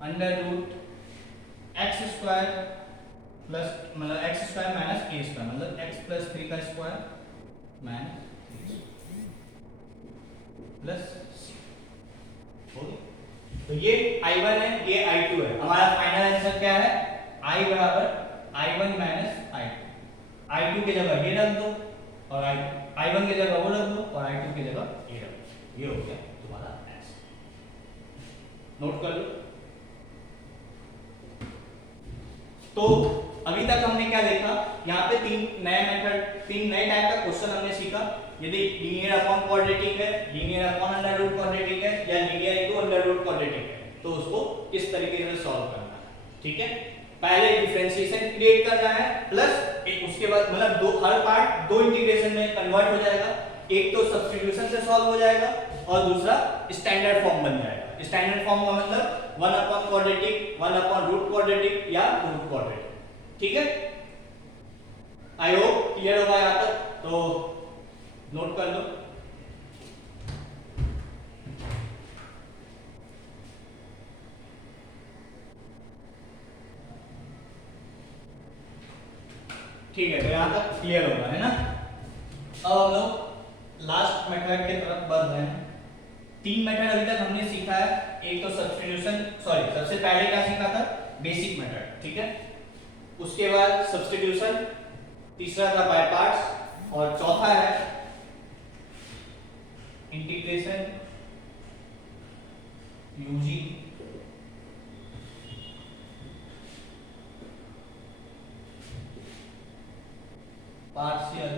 under root x² plus मतलब x² माइनस a² मतलब x प्लस 3 का स्क्वायर माइनस 3 प्लस c। तो ये I1 है, ये I2 है। हमारा फाइनल आंसर क्या है, I बराबर I1 माइनस I2। I2 की जगह ये रख दो और I1 की जगह वो रख दो और I2 की जगह ये रख दो, ये हो गया तुम्हारा आंसर। नोट कर लो। तो अभी तक हमने क्या देखा, यहाँ पे तीन नए टाइप का क्वेश्चन हमने सीखा। यदि लीनियर अपॉन क्वाड्रेटिक है, linear upon under root quadratic है या linear into under root quadratic है, तो उसको किस तरीके से सॉल्व करना है। ठीक है, पहले डिफरेंशिएशन क्रिएट करना है, प्लस उसके बाद मतलब हर पार्ट दो इंटीग्रेशन में कन्वर्ट हो जाएगा। एक तो सब्स्टिट्यूशन से सॉल्व हो जाएगा और दूसरा स्टैंडर्ड फॉर्म बन जाएगा। स्टैंडर्ड फॉर्म का मतलब 1 upon quadratic, 1 upon root quadratic या रूट क्वाड्रेटिक। ठीक है, आई होप क्लियर होगा यहाँ तक, तो नोट कर लो। ठीक है, तो यहाँ तक क्लियर होगा, है ना। अब हम लोग लास्ट मेथड की तरफ बढ़ रहे हैं। 3 मेथड अभी तक हमने सीखा है। एक तो सब्स्टिट्यूशन, सॉरी सबसे पहले क्या सीखा था, बेसिक मेथड। ठीक है, उसके बाद सब्स्टिट्यूशन, तीसरा था बाय पार्ट्स और चौथा है integration using partial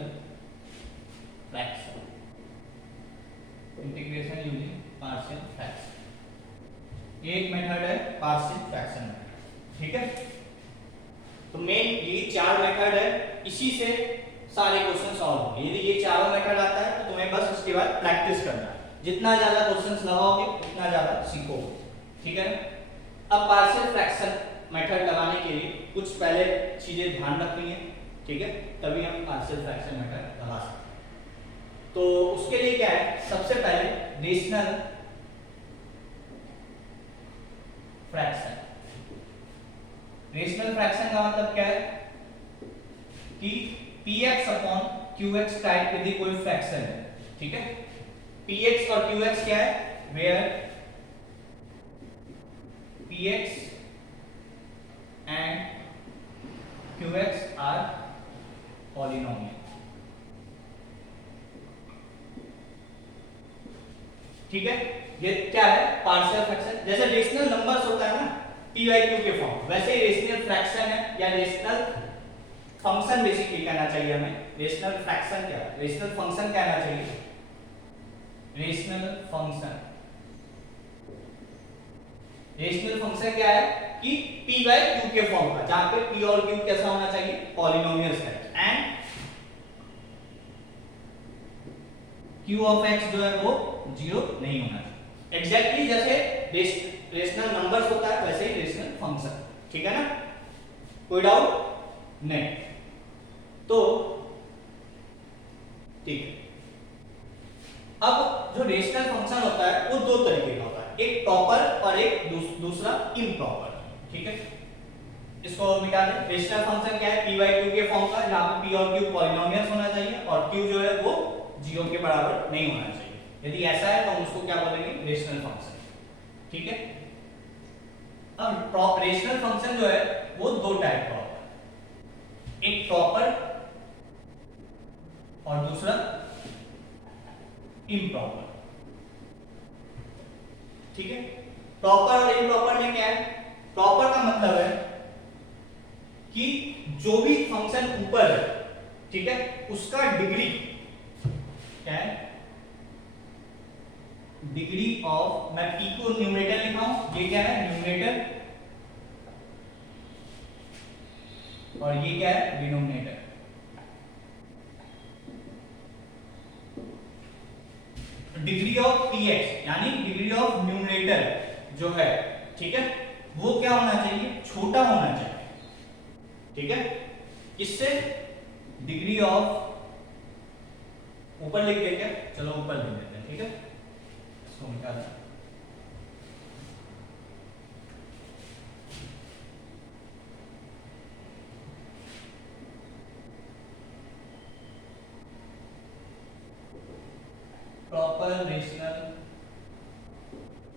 fraction. Integration using partial fraction एक मेथड है, पार्शियल फ्रैक्शन मेथड। ठीक है, तो मेन ये 4 मेथड है, इसी से सारे क्वेश्चन सॉल्व होंगे। यदि ये चारों मेथड आता है तो तुम्हें बस उसके बाद प्रैक्टिस करना है। जितना ज्यादा क्वेश्चंस लगाओगे उतना ज्यादा सीखोगे। ठीक है, अब पार्शियल फ्रैक्शन मेथड लगाने के लिए कुछ पहले चीजें ध्यान रखनी है। ठीक है, तभी हम पार्शियल फ्रैक्शन मेथड लगा सकते हैं। तो उसके लिए क्या है, सबसे पहले रेशनल फ्रैक्शन। रेशनल फ्रैक्शन का मतलब क्या है कि px अपॉन qx टाइप यदि कोई फ्रैक्शन है। ठीक है, px और qx क्या है, where px and qx are polynomial. ठीक है, ये क्या है, पार्शियल फ्रैक्शन। जैसे रेशनल नंबर्स होता है ना p/q के फॉर्म, वैसे ही रेशनल फ्रैक्शन है या रेशनल फंक्शन बेसिकली कहना चाहिए हमें, रेशनल फ्रैक्शन क्या, रेशनल फंक्शन क्या आना चाहिए, रेशनल फंक्शन, रेशनल फंक्शन क्या है कि p बाय q के फॉर्म का, जहां पे p और q कैसा होना चाहिए, पॉलिनोमियल्स है, एंड q ऑफ x जो है वो 0 नहीं होना चाहिए। एग्जैक्टली जैसे रेशनल नंबर्स होता है वैसे ही रेशनल फंक्शन, ठीक है ना, कोई डाउट नहीं, तो ठीक है। अब जो रेशनल फंक्शन होता है वो दो तरीके का होता है, एक प्रॉपर और एक दूसरा इम्प्रॉपर, ठीक है, इसको मिटा दें। रेशनल फंक्शन क्या है, p बाय q के फॉर्म का, जहां पे p और q पॉलिनोमियल्स होना चाहिए और q जो है वो 0 के बराबर नहीं होना चाहिए। यदि ऐसा है तो हम उसको क्या बोलेंगे, रेशनल फंक्शन, ठीक है। अब रेशनल फंक्शन जो है वो दो टाइप का होता है, एक प्रॉपर और दूसरा इम्प्रॉपर, ठीक है। प्रॉपर और इम्प्रॉपर में क्या है, प्रॉपर का मतलब है कि जो भी फंक्शन ऊपर है, ठीक है, उसका डिग्री क्या है, डिग्री ऑफ, मैं p को न्यूमरेटर लिखा हूं, ये क्या है न्यूमरेटर और ये क्या है डिनोमिनेटर। डिग्री ऑफ px यानी डिग्री ऑफ न्यूमरेटर जो है, ठीक है, वो क्या होना चाहिए, छोटा होना चाहिए, ठीक है। इससे डिग्री ऑफ, ऊपर लिख देंगे, चलो ऊपर लिख देते हैं, ठीक है, इसको निकाल दें। Proper rational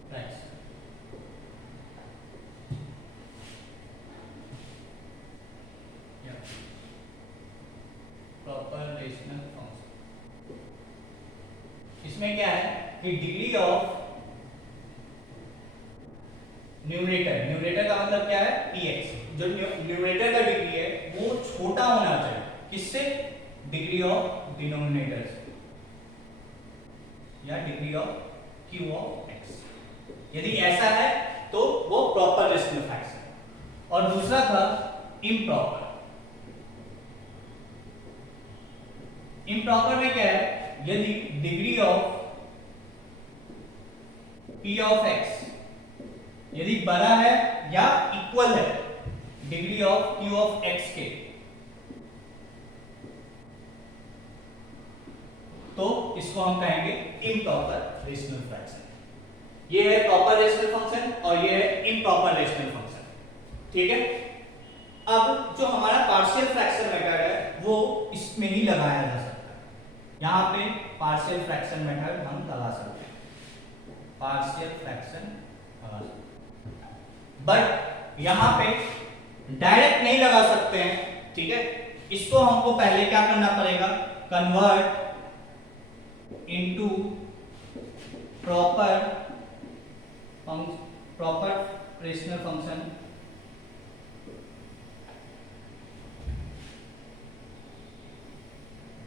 fraction, proper rational function, इसमें क्या है कि डिग्री ऑफ न्यूमरेटर, न्यूमरेटर का मतलब क्या है px, जो न्यूमरेटर का डिग्री है वो छोटा होना चाहिए, किससे, डिग्री ऑफ डिनोमिनेटर से, या degree of q of x। यदि ऐसा है तो वो प्रॉपर रेशनल फ्रैक्शन। और दूसरा था इम्प्रॉपर। इम्प्रॉपर में क्या है, यदि degree of p of x यदि बड़ा है या इक्वल है degree of q of x के, तो इसको हम कहेंगे इम्प्रॉपर रेशनल फ्रैक्शन। ये है प्रॉपर रेशनल फंक्शन और ये है इम्प्रॉपर रेशनल फंक्शन, ठीक है। अब जो हमारा पार्शियल फ्रैक्शन मेथड है वो इसमें ही लगाया जा सकता है, यहां पे पार्शियल फ्रैक्शन मेथड हम लगा सकते हैं, पार्शियल फ्रैक्शन लगा सकते हैं, बट यहां पे डायरेक्ट नहीं लगा सकते हैं, ठीक है। इसको हमको पहले क्या करना पड़ेगा, convert into proper rational function,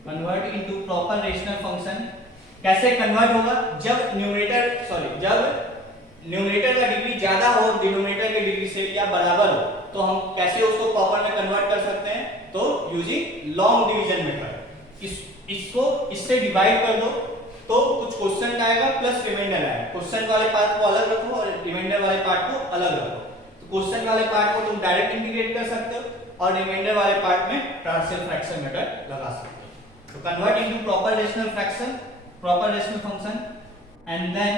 convert into proper rational function. कैसे कन्वर्ट होगा, जब न्यूमरेटर का डिग्री ज्यादा हो डिनोमिनेटर के डिग्री से या बराबर हो, तो हम कैसे उसको प्रॉपर में कन्वर्ट कर सकते हैं, तो यूजिंग लॉन्ग डिवीजन मेथड। इसको इससे डिवाइड कर दो तो कुछ क्वेश्चन आएगा प्लस रिमाइंडर आएगा, क्वेश्चन वाले पार्ट को अलग रखो और रिमाइंडर वाले पार्ट को अलग रखो। तो क्वेश्चन वाले पार्ट को तुम डायरेक्ट इंटीग्रेट कर सकते हो और रिमाइंडर वाले पार्ट में पार्शियल फ्रैक्शन मेथड लगा सकते हो। तो convert into proper rational fraction, proper rational function, and then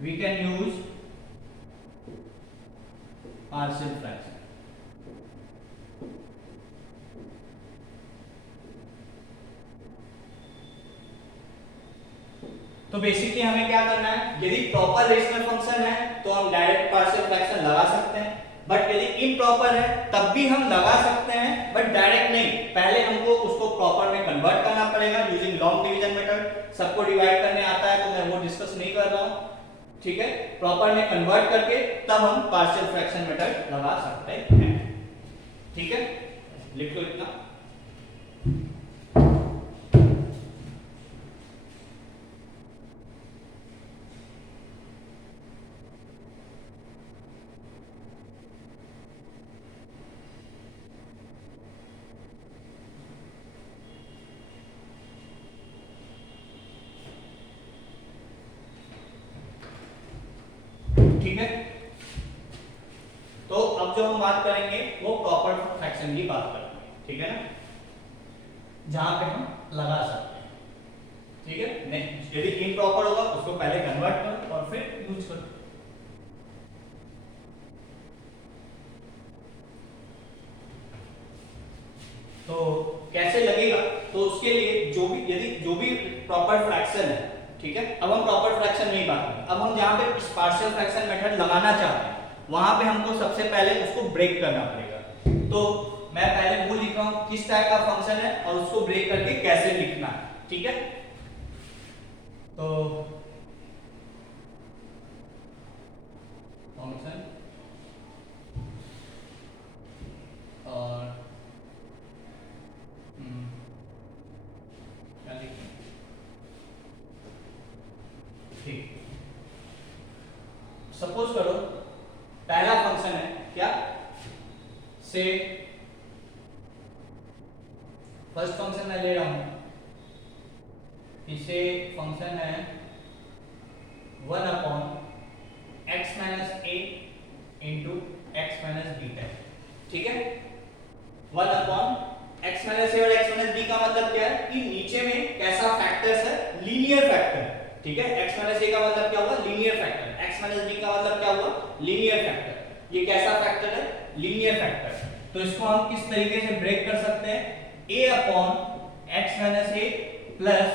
we can use partial fraction। तो बेसिकली हमें क्या करना है, यदि प्रॉपर रेशनल फंक्शन है तो हम डायरेक्ट पार्शियल फ्रैक्शन लगा सकते हैं, बट यदि इम्प्रॉपर है तब भी हम लगा सकते हैं बट डायरेक्ट नहीं, पहले हमको उसको प्रॉपर में कन्वर्ट करना पड़ेगा यूजिंग लॉन्ग डिवीजन मेथड। सबको डिवाइड करने आता है तो मैं वो डिस्कस नहीं कर रहा हूं, ठीक है। प्रॉपर में कन्वर्ट करके तब हम पार्शियल फ्रैक्शन मेथड लगा सकते हैं, ठीक है। लिख लो इतना। ठीक है, तो अब जो हम बात करेंगे वो प्रॉपर फ्रैक्शन की बात करेंगे, ठीक है ना, जहां पे हम लगा सकते हैं, ठीक है। नहीं, यदि इम्प्रॉपर होगा उसको पहले कन्वर्ट करो और फिर यूज करो। तो कैसे लगेगा, तो उसके लिए जो भी प्रॉपर फ्रैक्शन है, ठीक है। अब हम प्रॉपर फ्रैक्शन नहीं बात करेंगे, अब हम जहां पे पार्शियल फ्रैक्शन मेथड लगाना चाहते हैं वहां पे हमको सबसे पहले उसको ब्रेक करना पड़ेगा। तो मैं पहले वो लिख रहा हूं किस टाइप का फंक्शन है और उसको ब्रेक करके कैसे लिखना है, ठीक है। तो फंक्शन और क्या लिखें, ठीक, सपोज करो पहला फंक्शन है क्या, से फर्स्ट फंक्शन मैं ले रहा हूं, इसे फंक्शन है 1 अपॉन x माइनस ए इंटू एक्स माइनस बी है, ठीक है। 1 अपॉन x माइनस ए और x माइनस बी का मतलब क्या है कि नीचे में कैसा फैक्टर्स है, लीनियर फैक्टर, ठीक है। x माइनस ए का मतलब क्या हुआ, linear factor, x minus b का मतलब क्या हुआ, लीनियर फैक्टर। ये कैसा फैक्टर है, लीनियर फैक्टर। तो इसको हम किस तरीके से ब्रेक कर सकते हैं, a upon x minus A plus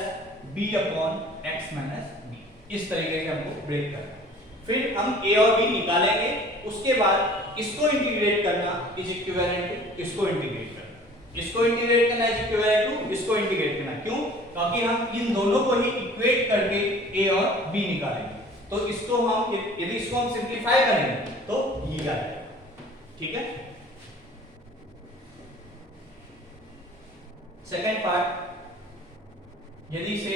b upon x minus b, इस तरीके से हमको ब्रेक करना है। फिर हम a और b निकालेंगे, उसके बाद इसको इंटीग्रेट करना इज इक्विवेलेंट टू इसको इंटीग्रेट करना, इसको इंटीग्रेट करना इज इक्विवेलेंट टू इसको इंटीग्रेट करना। क्यों, क्योंकि हम इन दोनों को ही इक्वेट करके a और b निकालेंगे। तो इसको हम यदि इसको हम सिंपलीफाई करेंगे तो ये आ जाएगा, ठीक है। सेकंड पार्ट, यदि से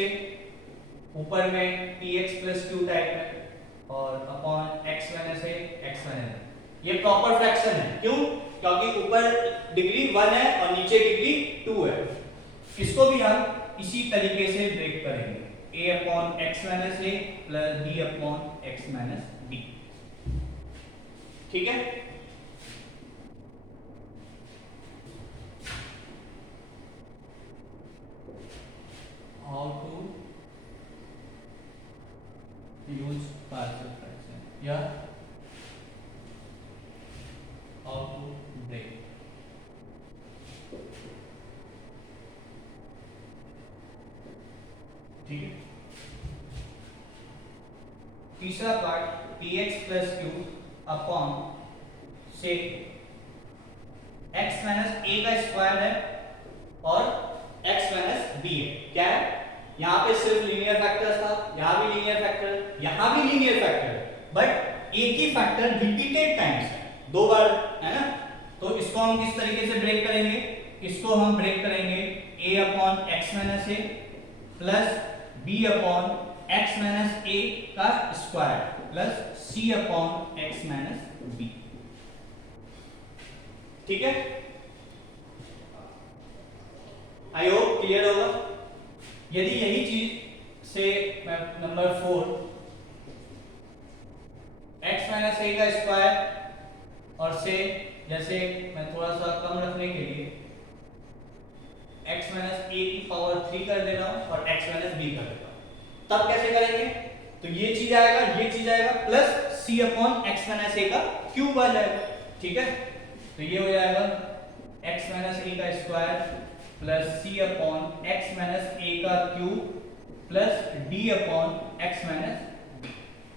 ऊपर में px प्लस q टाइप है और upon x minus a x minus, ये प्रॉपर फ्रैक्शन है। क्यों, क्योंकि ऊपर डिग्री 1 है और नीचे डिग्री 2 है। इसको भी हम इसी तरीके से ब्रेक करेंगे, a upon x minus a plus b upon x minus b, ठीक है। How to use partial fraction या हाउ टू ब्रेक, ठीक है। तीसरा part px plus q upon से x माइनस a का स्क्वायर है और x माइनस b है। क्या है, यहाँ पे सिर्फ लीनियर फैक्टर्स था, यहाँ भी लीनियर फैक्टर, यहाँ भी लीनियर फैक्टर, बट एक ही फैक्टर रिपीटेड टाइम्स है, 2 बार है ना। तो इसको हम किस तरीके से ब्रेक करेंगे, इसको हम ब्रेक करेंगे a upon x minus a plus b upon x minus a का square plus c upon x minus b, ठीक है। आई होप क्लियर होगा। यदि यही चीज से नंबर 4 x माइनस a का स्क्वायर और से जैसे मैं थोड़ा सा कम रखने के लिए x माइनस a की पावर 3 कर दे रहा हूं और x माइनस b कर देता हूं, तब कैसे करेंगे, तो ये चीज आएगा, ये चीज आएगा plus c upon x minus a का क्यूब आ जाएगा, ठीक है। तो ये हो जाएगा x माइनस a का square plus c upon x minus a का cube plus d upon x minus b।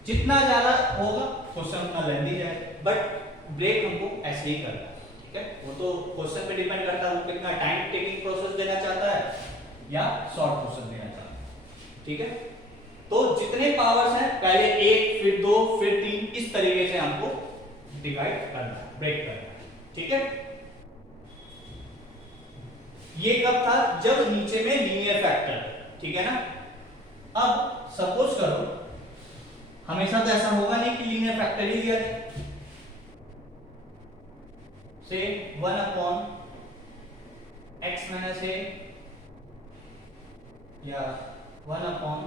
जितना ज्यादा होगा क्वेश्चन उतना लेंथी जाएगा, बट ब्रेक हमको ऐसे ही करना है, ठीक है। वो तो क्वेश्चन पे डिपेंड करता है वो कितना टाइम टेकिंग प्रोसेस देना चाहता है या शॉर्ट प्रोसेस देना चाहता है, ठीक है। तो जितने पावर्स हैं पहले 1 फिर 2 फिर 3 इस तरीके से हमको डिवाइड करना है, ब्रेक करना है, ठीक है। ये कब था? जब नीचे में लीनियर फैक्टर, ठीक है ना। अब सपोज करो, हमेशा तो ऐसा होगा नहीं कि लीनियर फैक्टर ही दिया जाए, से 1 अपॉन x माइनस a या 1 upon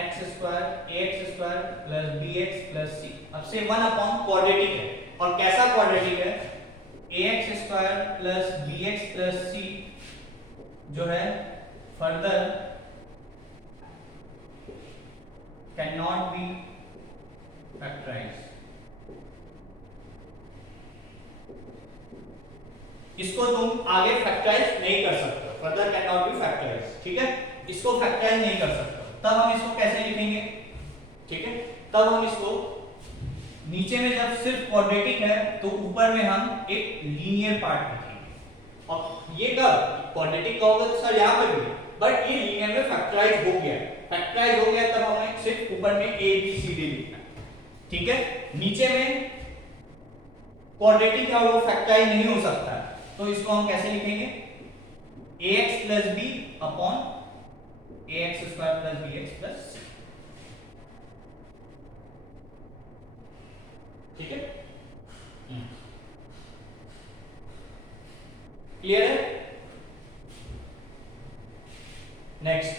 x square ax square plus bx plus c। अब से 1 अपॉन क्वाड्रेटिक है, और कैसा क्वाड्रेटिक है? ax square plus bx plus c जो है further can not be factorized. इसको तुम आगे फैक्टराइज नहीं कर सकते, further can not be factorize, ठीक है। इसको फैक्टराइज नहीं कर सकते, तब हम इसको कैसे लिखेंगे? ठीक है, तब हम इसको नीचे में जब सिर्फ क्वाड्रेटिक है तो ऊपर में हम एक लीनियर पार्ट लिखेंगे। और ये कब क्वाड्रेटिक का होगा तो सर यहाँ पे भी, बट ये लीनियर में फैक्टराइज हो गया, फैक्टराइज हो गया तब हमें सिर्फ ऊपर में a b c d लिखना है, ठीक है। नीचे में क्वाड्रेटिक है और वो फैक्टराइज नहीं हो सकता, तो इसको हम कैसे लिखेंगे? ax plus b upon ax square plus bx plus c, ठीक है। क्लियर है? नेक्स्ट,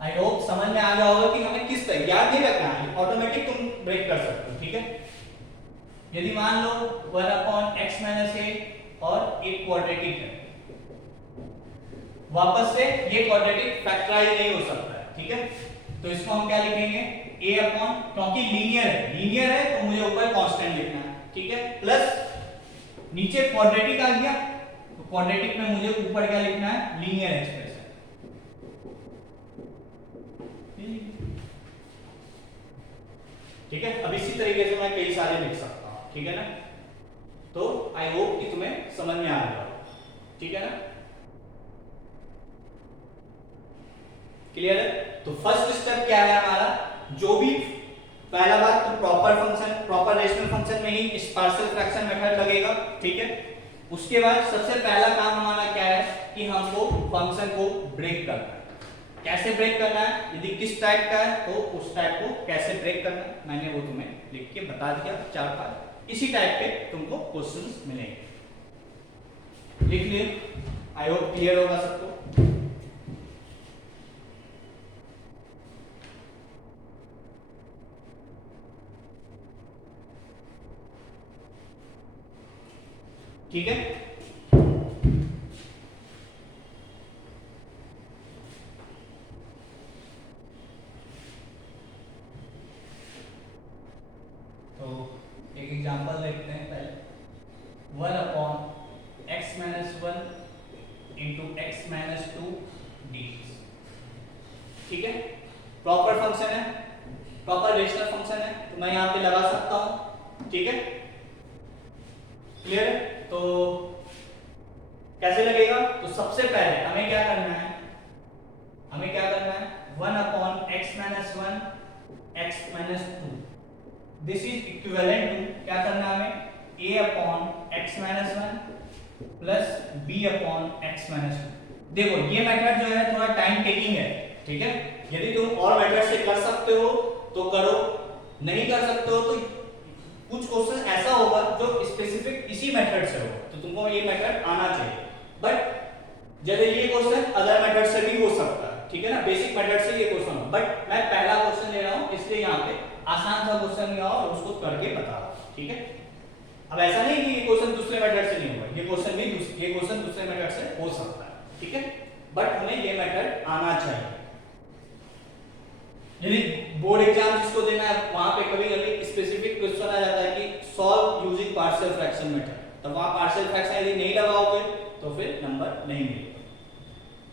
आई होप समझ में आ गया होगा कि हमें किस तरह, याद नहीं रखना है, ऑटोमेटिक तुम ब्रेक कर सकते हो, ठीक है। यदि मान लो 1 अपॉन एक्स माइनस ए और एक क्वाड्रेटिक है, वापस से ये क्वाड्रेटिक फैक्टराइज नहीं हो सकता है, ठीक है। तो इसको हम क्या लिखेंगे? a अपॉन, क्योंकि लीनियर है तो मुझे ऊपर कांस्टेंट लिखना है, ठीक है, प्लस नीचे क्वाड्रेटिक आ गया तो क्वाड्रेटिक में मुझे ऊपर क्या लिखना है? लीनियर एक्सप्रेशन, ठीक है। अब इसी तरीके से मैं कई सारे लिख सकता हूं, ठीक है ना। तो आई होप कि तुम्हें समझ में आ गया, ठीक है ना। क्लियर है? तो फर्स्ट स्टेप क्या है हमारा? जो भी पहला बात तो proper function, proper rational function में ही इस पार्शियल फ्रैक्शन मेथड लगेगा, ठीक है। उसके बाद सबसे पहला काम हमारा क्या है कि हमको फंक्शन को ब्रेक करना है। कैसे ब्रेक करना है? यदि किस टाइप का है तो उस टाइप को कैसे ब्रेक करना है मैंने वो तुम्हें लिख के बता दिया, 4-5 इसी टाइप के तुमको क्वेश्चंस मिलेंगे, लिख लिए। आई होप क्लियर होगा सबको। ठीक है, तो एक एग्जांपल देखते हैं पहले। 1 upon x minus 1 into x minus 2 D, ठीक है। प्रॉपर फंक्शन है, प्रॉपर रेशनल फंक्शन है, तो मैं यहाँ पे लगा सकता हूँ, ठीक है। क्लियर है? तो कैसे लगेगा? तो सबसे पहले हमें क्या करना है? 1 upon x minus 1 x minus 2, this is equivalent to क्या करना है हमें? a upon x minus 1 plus b upon x minus 2। देखो ये मेथड जो है थोड़ा टाइम टेकिंग है, ठीक है। यदि तुम और मेथड से कर सकते हो तो करो, नहीं कर सकते हो तो कुछ क्वेश्चन ऐसा होगा जो स्पेसिफिक इसी मेथड से हो तो तुमको ये मेथड आना चाहिए, बट जैसे ये क्वेश्चन अदर मेथड से भी हो सकता है, ठीक है ना। बेसिक मेथड से ये क्वेश्चन हो, बट मैं पहला क्वेश्चन ले रहा हूँ इसलिए यहाँ पे आसान सा क्वेश्चन लिया और उसको करके बता रहा हूँ, ठीक है। अब ऐसा नहीं कि ये क्वेश्चन दूसरे मेथड से नहीं होगा, ये क्वेश्चन दूसरे मेथड से हो सकता है, ठीक है, बट हमें ये मेथड आना चाहिए। यदि बोर्ड एग्जाम जिसको देना है वहां पे कभी कभी स्पेसिफिक क्वेश्चन आ जाता है कि solve using partial fraction method, तब वहां पार्शियल फ्रैक्शन यदि नहीं लगाओगे तो फिर नंबर नहीं मिलेगा,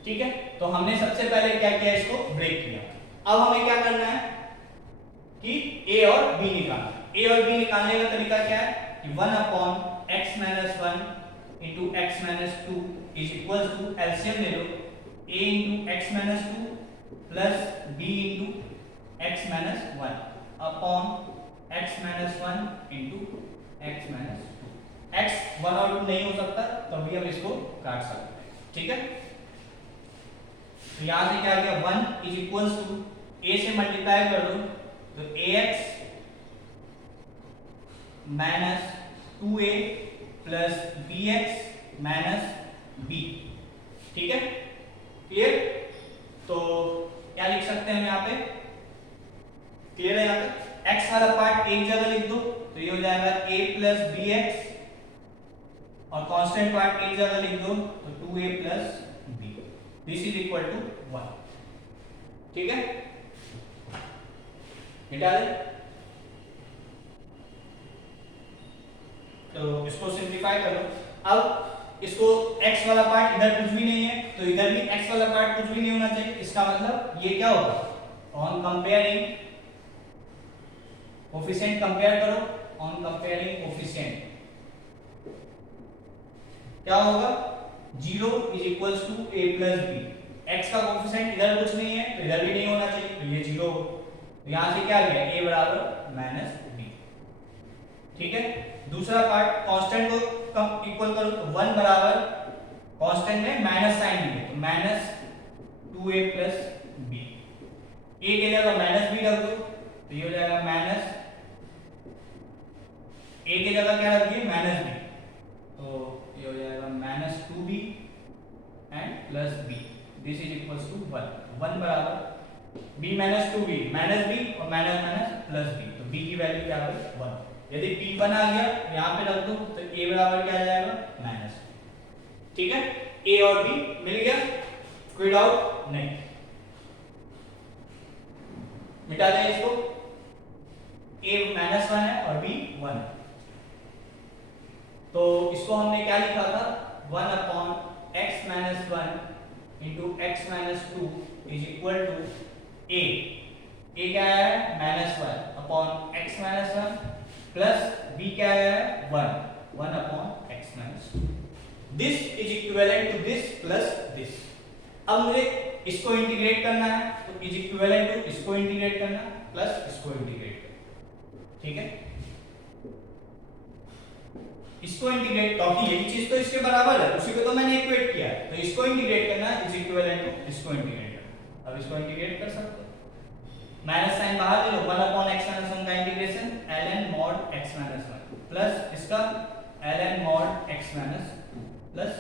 ठीक है। तो हमने सबसे पहले क्या किया? इसको ब्रेक किया। अब हमें क्या करना है कि a और b निकालना। a और b निकालने का तरीका क्या है कि 1 upon x minus 1 into x minus 2 is equal to LCM ले लो a into x minus 2 plus b into x minus 1। Upon x minus 1 into x minus 2। x 1 और 2 नहीं हो सकता, तभी हम इसको काट सकते हैं, ठीक है। तो यहां से क्या आ गया, 1 इज इक्वल्स टू a से मल्टीप्लाई कर दो तो ax minus 2a plus bx minus b, ठीक है, क्लियर। तो क्या लिख सकते हैं हम यहाँ पे, क्लियर है। यहाँ पे x वाला पार्ट एक जगह लिख दो तो ये हो जाएगा a प्लस बी एक्स, और कांस्टेंट पार्ट एक जगह लिख दो तो 2a plus b, this is equal to 1, ठीक है। मिटा दे, तो इसको सिंप्लीफाई करो। अब इसको x वाला पार्ट इधर कुछ भी नहीं है तो इधर भी x वाला पार्ट कुछ भी नहीं होना चाहिए, इसका मतलब ये क्या होगा, ऑन कंपेयरिंग कोफिशिएंट कंपेयर करो, ऑन कंपेयरिंग कोफिशिएंट क्या होगा, 0 is equals to a plus b. x का कोफिशिएंट इधर कुछ नहीं है तो इधर भी नहीं होना चाहिए, तो ये 0 हो, तो यहां से क्या आ गया, a बराबर माइनस b, ठीक है। दूसरा पार्ट कांस्टेंट को कम इक्वल करो तो 1 बराबर कांस्टेंट में माइनस साइन है तो minus 2a plus b, a के जगह माइनस b रख दो तो ये हो जाएगा माइनस, a की जगह क्या रख दिए, माइनस b, तो ये हो जाएगा minus 2b and plus b, this is equals to 1। 1 बराबर b minus 2b, minus b और माइनस माइनस प्लस b, तो b की वैल्यू क्या है, 1। यदि p 1 आ गया यहाँ पे रख दो तो a बराबर क्या आ जाएगा, माइनस, ठीक है। a और b मिल गया, कोई डाउट नहीं, मिटा दें इसको, a माइनस 1 है और b 1 है, तो इसको हमने क्या लिखा था, 1 upon x minus 1 into x minus 2 is equal to a क्या है, minus 1 upon x minus 1 plus b क्या है, 1 upon x minus 2, this is equivalent to this plus this. अब मुझे इसको इंटीग्रेट करना है तो इज इक्विवेलेंट टू इसको इंटीग्रेट करना प्लस इसको इंटीग्रेट करना, ठीक है। इसको इंटीग्रेट, क्योंकि यही चीज तो इसके बराबर है, उसी को तो मैंने इक्वेट किया है, तो इसको इंटीग्रेट करना इज इक्विवेलेंट टू इसको इंटीग्रेट करना। अब इसको इंटीग्रेट कर सकते हो, माइनस साइन बाहर ले लो, 1 अपॉन x माइनस 1 का integration ln mod x minus 1 plus इसका ln mod x minus 2 plus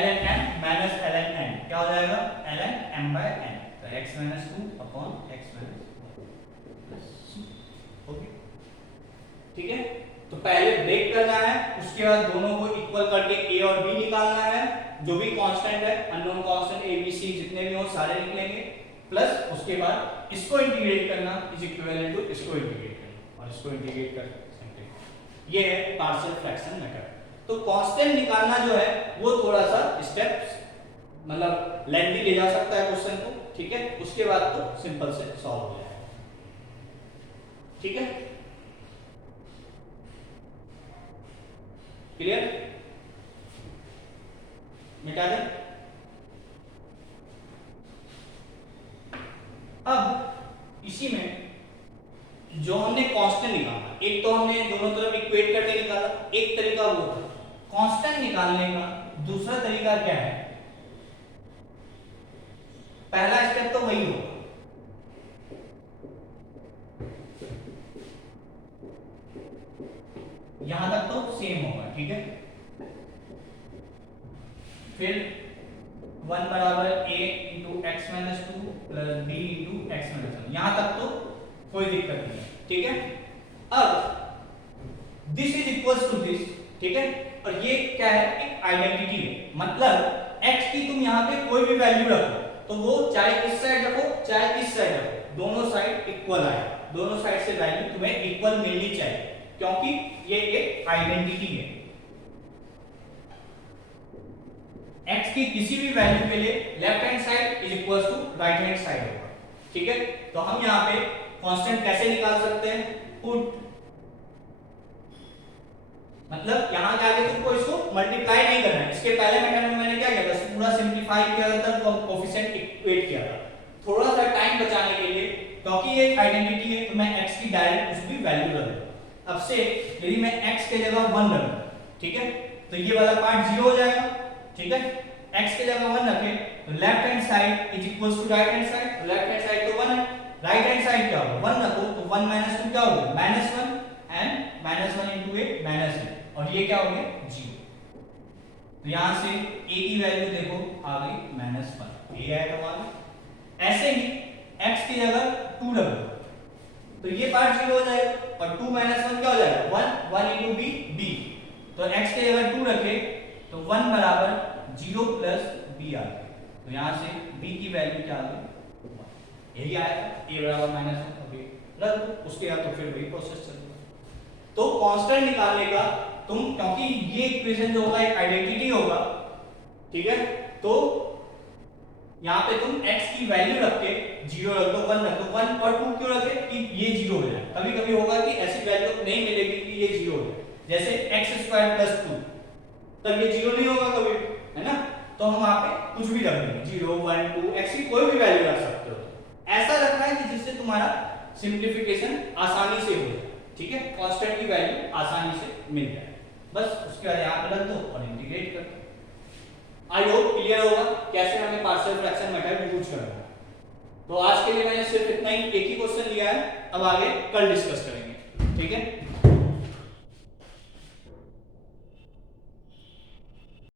ln m minus ln n, क्या हो जाएगा, ln m by n, तो x minus 2 upon x minus 1 plus, okay, ठीक है। तो पहले ब्रेक करना है, उसके बाद दोनों को इक्वल करके a और b निकालना है, जो भी कांस्टेंट है, unknown constant a b c जितने भी हो सारे निकलेंगे, प्लस उसके बाद इसको इंटीग्रेट करना इज इक्विवेलेंट टू इसको इंटीग्रेट करना, और इसको इंटीग्रेट कर सकते हैं, ये है पार्शियल फ्रैक्शन मेथड। तो कांस्टेंट निकालना जो है वो थोड़ा सा स्टेप्स मतलब लेंथी ले जा सकता है क्वेश्चन को, ठीक है, उसके बाद तो सिंपल से सॉल्व हो जाएगा, ठीक है, क्लियर, मिटा दें। अब इसी में जो हमने कांस्टेंट निकाला, एक तो हमने दोनों तरफ इक्वेट करके निकाला, एक तरीका वो था कांस्टेंट निकालने का, दूसरा तरीका क्या है, पहला स्टेप तो वही होगा, यहां तक तो सेम होगा, ठीक है, फिर 1 बराबर a into x minus 2 plus b into x minus 1, यहां तक तो कोई दिक्कत नहीं है, ठीक है। अब this is equals to this, ठीक है, और ये क्या है, एक आइडेंटिटी है, मतलब x की तुम यहां पे कोई भी वैल्यू रखो तो वो चाहे इस साइड रखो चाहे इस साइड रखो, दोनों साइड इक्वल आए, दोनों साइड से वैल्यू तुम्हें इक्वल मिलनी चाहिए, क्योंकि ये एक आइडेंटिटी है, x की किसी भी वैल्यू के लिए left hand side is equals to right hand side होगा, ठीक है। तो हम यहाँ पे कांस्टेंट कैसे निकाल सकते हैं, पुट, मतलब यहाँ के आगे तुमको इसको मल्टीप्लाई नहीं करना है, इसके पहले मेथड में मैंने क्या किया था, पूरा सिंपलीफाई किया था, कोएफिशिएंट इक्वेट किया था, थोड़ा सा टाइम बचाने के लिए क्योंकि ये एक आइडेंटिटी है तो मैं x की डायरेक्ट कुछ भी वैल्यू रख दूंगा। अब से यदि मैं x के जगह 1 रख दूं, ठीक है, तो ये वाला पार्ट 0 हो जाएगा, ठीक है। x के जगह 1 रखें तो left hand side is equals to right hand side, तो लेफ्ट हैंड साइड तो 1 है, राइट हैंड साइड क्या होगा, 1 रखो तो 1 - 2 क्या होगा, -1 एंड -1 into a -1, और ये क्या हो गया 0। तो यहां से a की वैल्यू देखो आ गई -1, ये आया तुम्हारा। ऐसे ही x की जगह 2 रख दो तो ये पार्ट 0 हो जाएगा और 2 - 1 क्या हो जाएगा 1 into b b, तो x की जगह 2 रखे तो 1 बराबर 0 प्लस b आ गया, तो यहां से b की वैल्यू क्या आ गई 1, यही आएगा a बराबर -1, अभी रख दो, उसके बाद तो फिर वही प्रोसेस चलेगा। तो कांस्टेंट निकालने का तुम, क्योंकि ये इक्वेशन जो होगा एक आइडेंटिटी होगा, ठीक है, तो यहाँ पे तुम x की वैल्यू रख के 0 रख दो, 1 रख दो, 1 और 2 क्यों रखे कि ये 0 हो जाए। कभी कभी होगा कि ऐसी वैल्यू नहीं मिलेगी कि ये 0 हो जाए, जैसे x² + 2, तब ये 0 नहीं होगा कभी, है ना, तो हम वहां पे कुछ भी रख देंगे 0 1 2 x की कोई भी वैल्यू रख सकते हो। ऐसा रखना है कि जिससे तुम्हारा सिंप्लीफिकेशन आसानी से हो जाए, ठीक है, कांस्टेंट की वैल्यू आसानी से मिल जाए, बस उसके बाद यहाँ पे रख दो और इंटीग्रेट कर दो। आई होप क्लियर होगा कैसे हमें पार्शियल फ्रैक्शन मेथड यूज करना है। तो आज के लिए मैंने सिर्फ इतना ही, एक ही क्वेश्चन लिया है, अब आगे कल डिस्कस करेंगे, ठीक है।